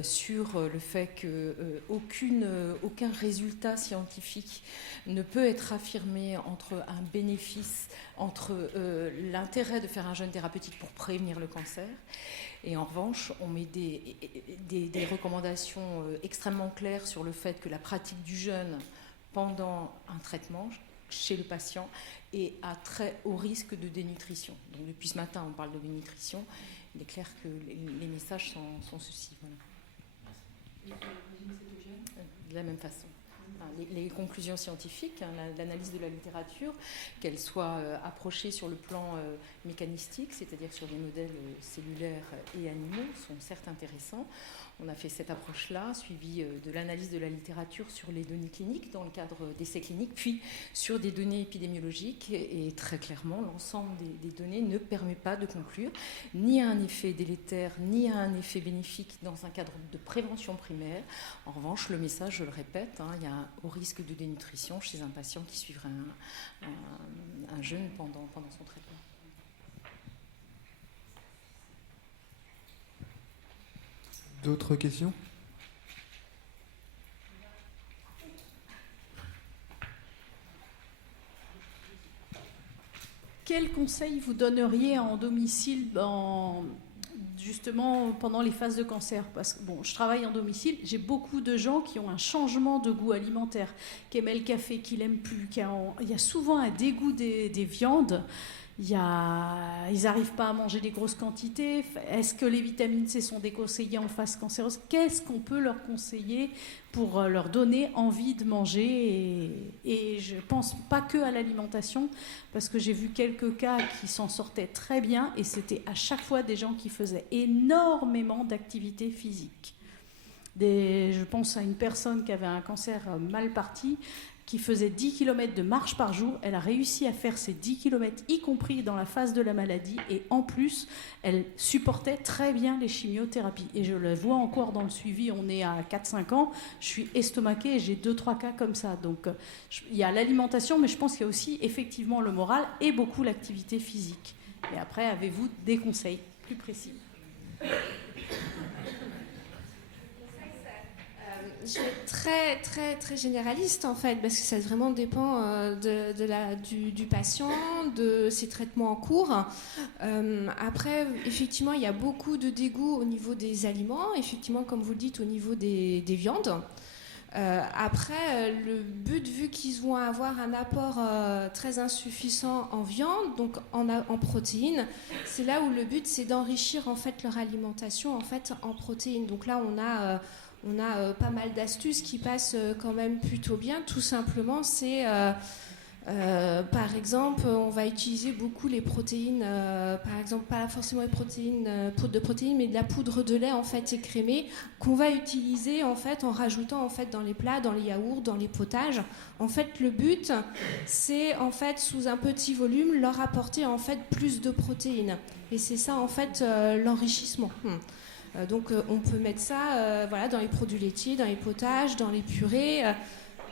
sur le fait qu'aucun résultat scientifique ne peut être affirmé entre un bénéfice, entre l'intérêt de faire un jeûne thérapeutique pour prévenir le cancer. Et en revanche, on met des recommandations extrêmement claires sur le fait que la pratique du jeûne pendant un traitement chez le patient est à très haut risque de dénutrition. Donc depuis ce matin, on parle de dénutrition. Il est clair que les messages sont ceux-ci. Voilà. De la même façon. Les conclusions scientifiques, l'analyse de la littérature, qu'elle soit approchée sur le plan mécanistique, c'est-à-dire sur les modèles cellulaires et animaux, sont certes intéressants. On a fait cette approche-là, suivie de l'analyse de la littérature sur les données cliniques dans le cadre d'essais cliniques, puis sur des données épidémiologiques. Et très clairement, l'ensemble des données ne permet pas de conclure ni à un effet délétère, ni à un effet bénéfique dans un cadre de prévention primaire. En revanche, le message, je le répète, il y a un haut risque de dénutrition chez un patient qui suivrait un jeûne pendant son traitement. D'autres questions ? Quel conseil vous donneriez en domicile justement pendant les phases de cancer? Parce que je travaille en domicile, j'ai beaucoup de gens qui ont un changement de goût alimentaire, qui aimaient le café, qui l'aiment plus, il y a souvent un dégoût des viandes. Ils n'arrivent pas à manger des grosses quantités. Est-ce que les vitamines C sont déconseillées en phase cancéreuse? Qu'est-ce qu'on peut leur conseiller pour leur donner envie de manger? Et je ne pense pas que à l'alimentation, parce que j'ai vu quelques cas qui s'en sortaient très bien, et c'était à chaque fois des gens qui faisaient énormément d'activité physique. Je pense à une personne qui avait un cancer mal parti, qui faisait 10 km de marche par jour. Elle a réussi à faire ces 10 km, y compris dans la phase de la maladie. Et en plus, elle supportait très bien les chimiothérapies. Et je le vois encore dans le suivi, on est à 4-5 ans. Je suis estomaquée et j'ai 2-3 cas comme ça. Donc, il y a l'alimentation, mais je pense qu'il y a aussi effectivement le moral et beaucoup l'activité physique. Et après, avez-vous des conseils plus précis ? je vais être très, très, très généraliste en fait, parce que ça vraiment dépend du patient, de ses traitements en cours. Après, effectivement, il y a beaucoup de dégoût au niveau des aliments, effectivement, comme vous le dites, au niveau des viandes. Après, le but, vu qu'ils vont avoir un apport très insuffisant en viande, donc en protéines, c'est là où le but, c'est d'enrichir en fait leur alimentation en fait en protéines. Donc là, on a pas mal d'astuces qui passent quand même plutôt bien. Tout simplement, c'est par exemple, on va utiliser beaucoup les protéines, par exemple, pas forcément les protéines, poudre de protéines, mais de la poudre de lait en fait écrémée qu'on va utiliser en fait en rajoutant en fait dans les plats, dans les yaourts, dans les potages. En fait, le but, c'est en fait sous un petit volume leur apporter en fait plus de protéines. Et c'est ça en fait l'enrichissement. Donc, on peut mettre ça, voilà, dans les produits laitiers, dans les potages, dans les purées.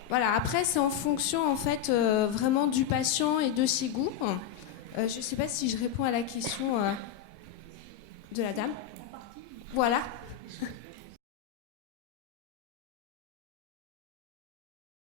Voilà, après, c'est en fonction, en fait, vraiment du patient et de ses goûts. Je ne sais pas si je réponds à la question de la dame. Voilà.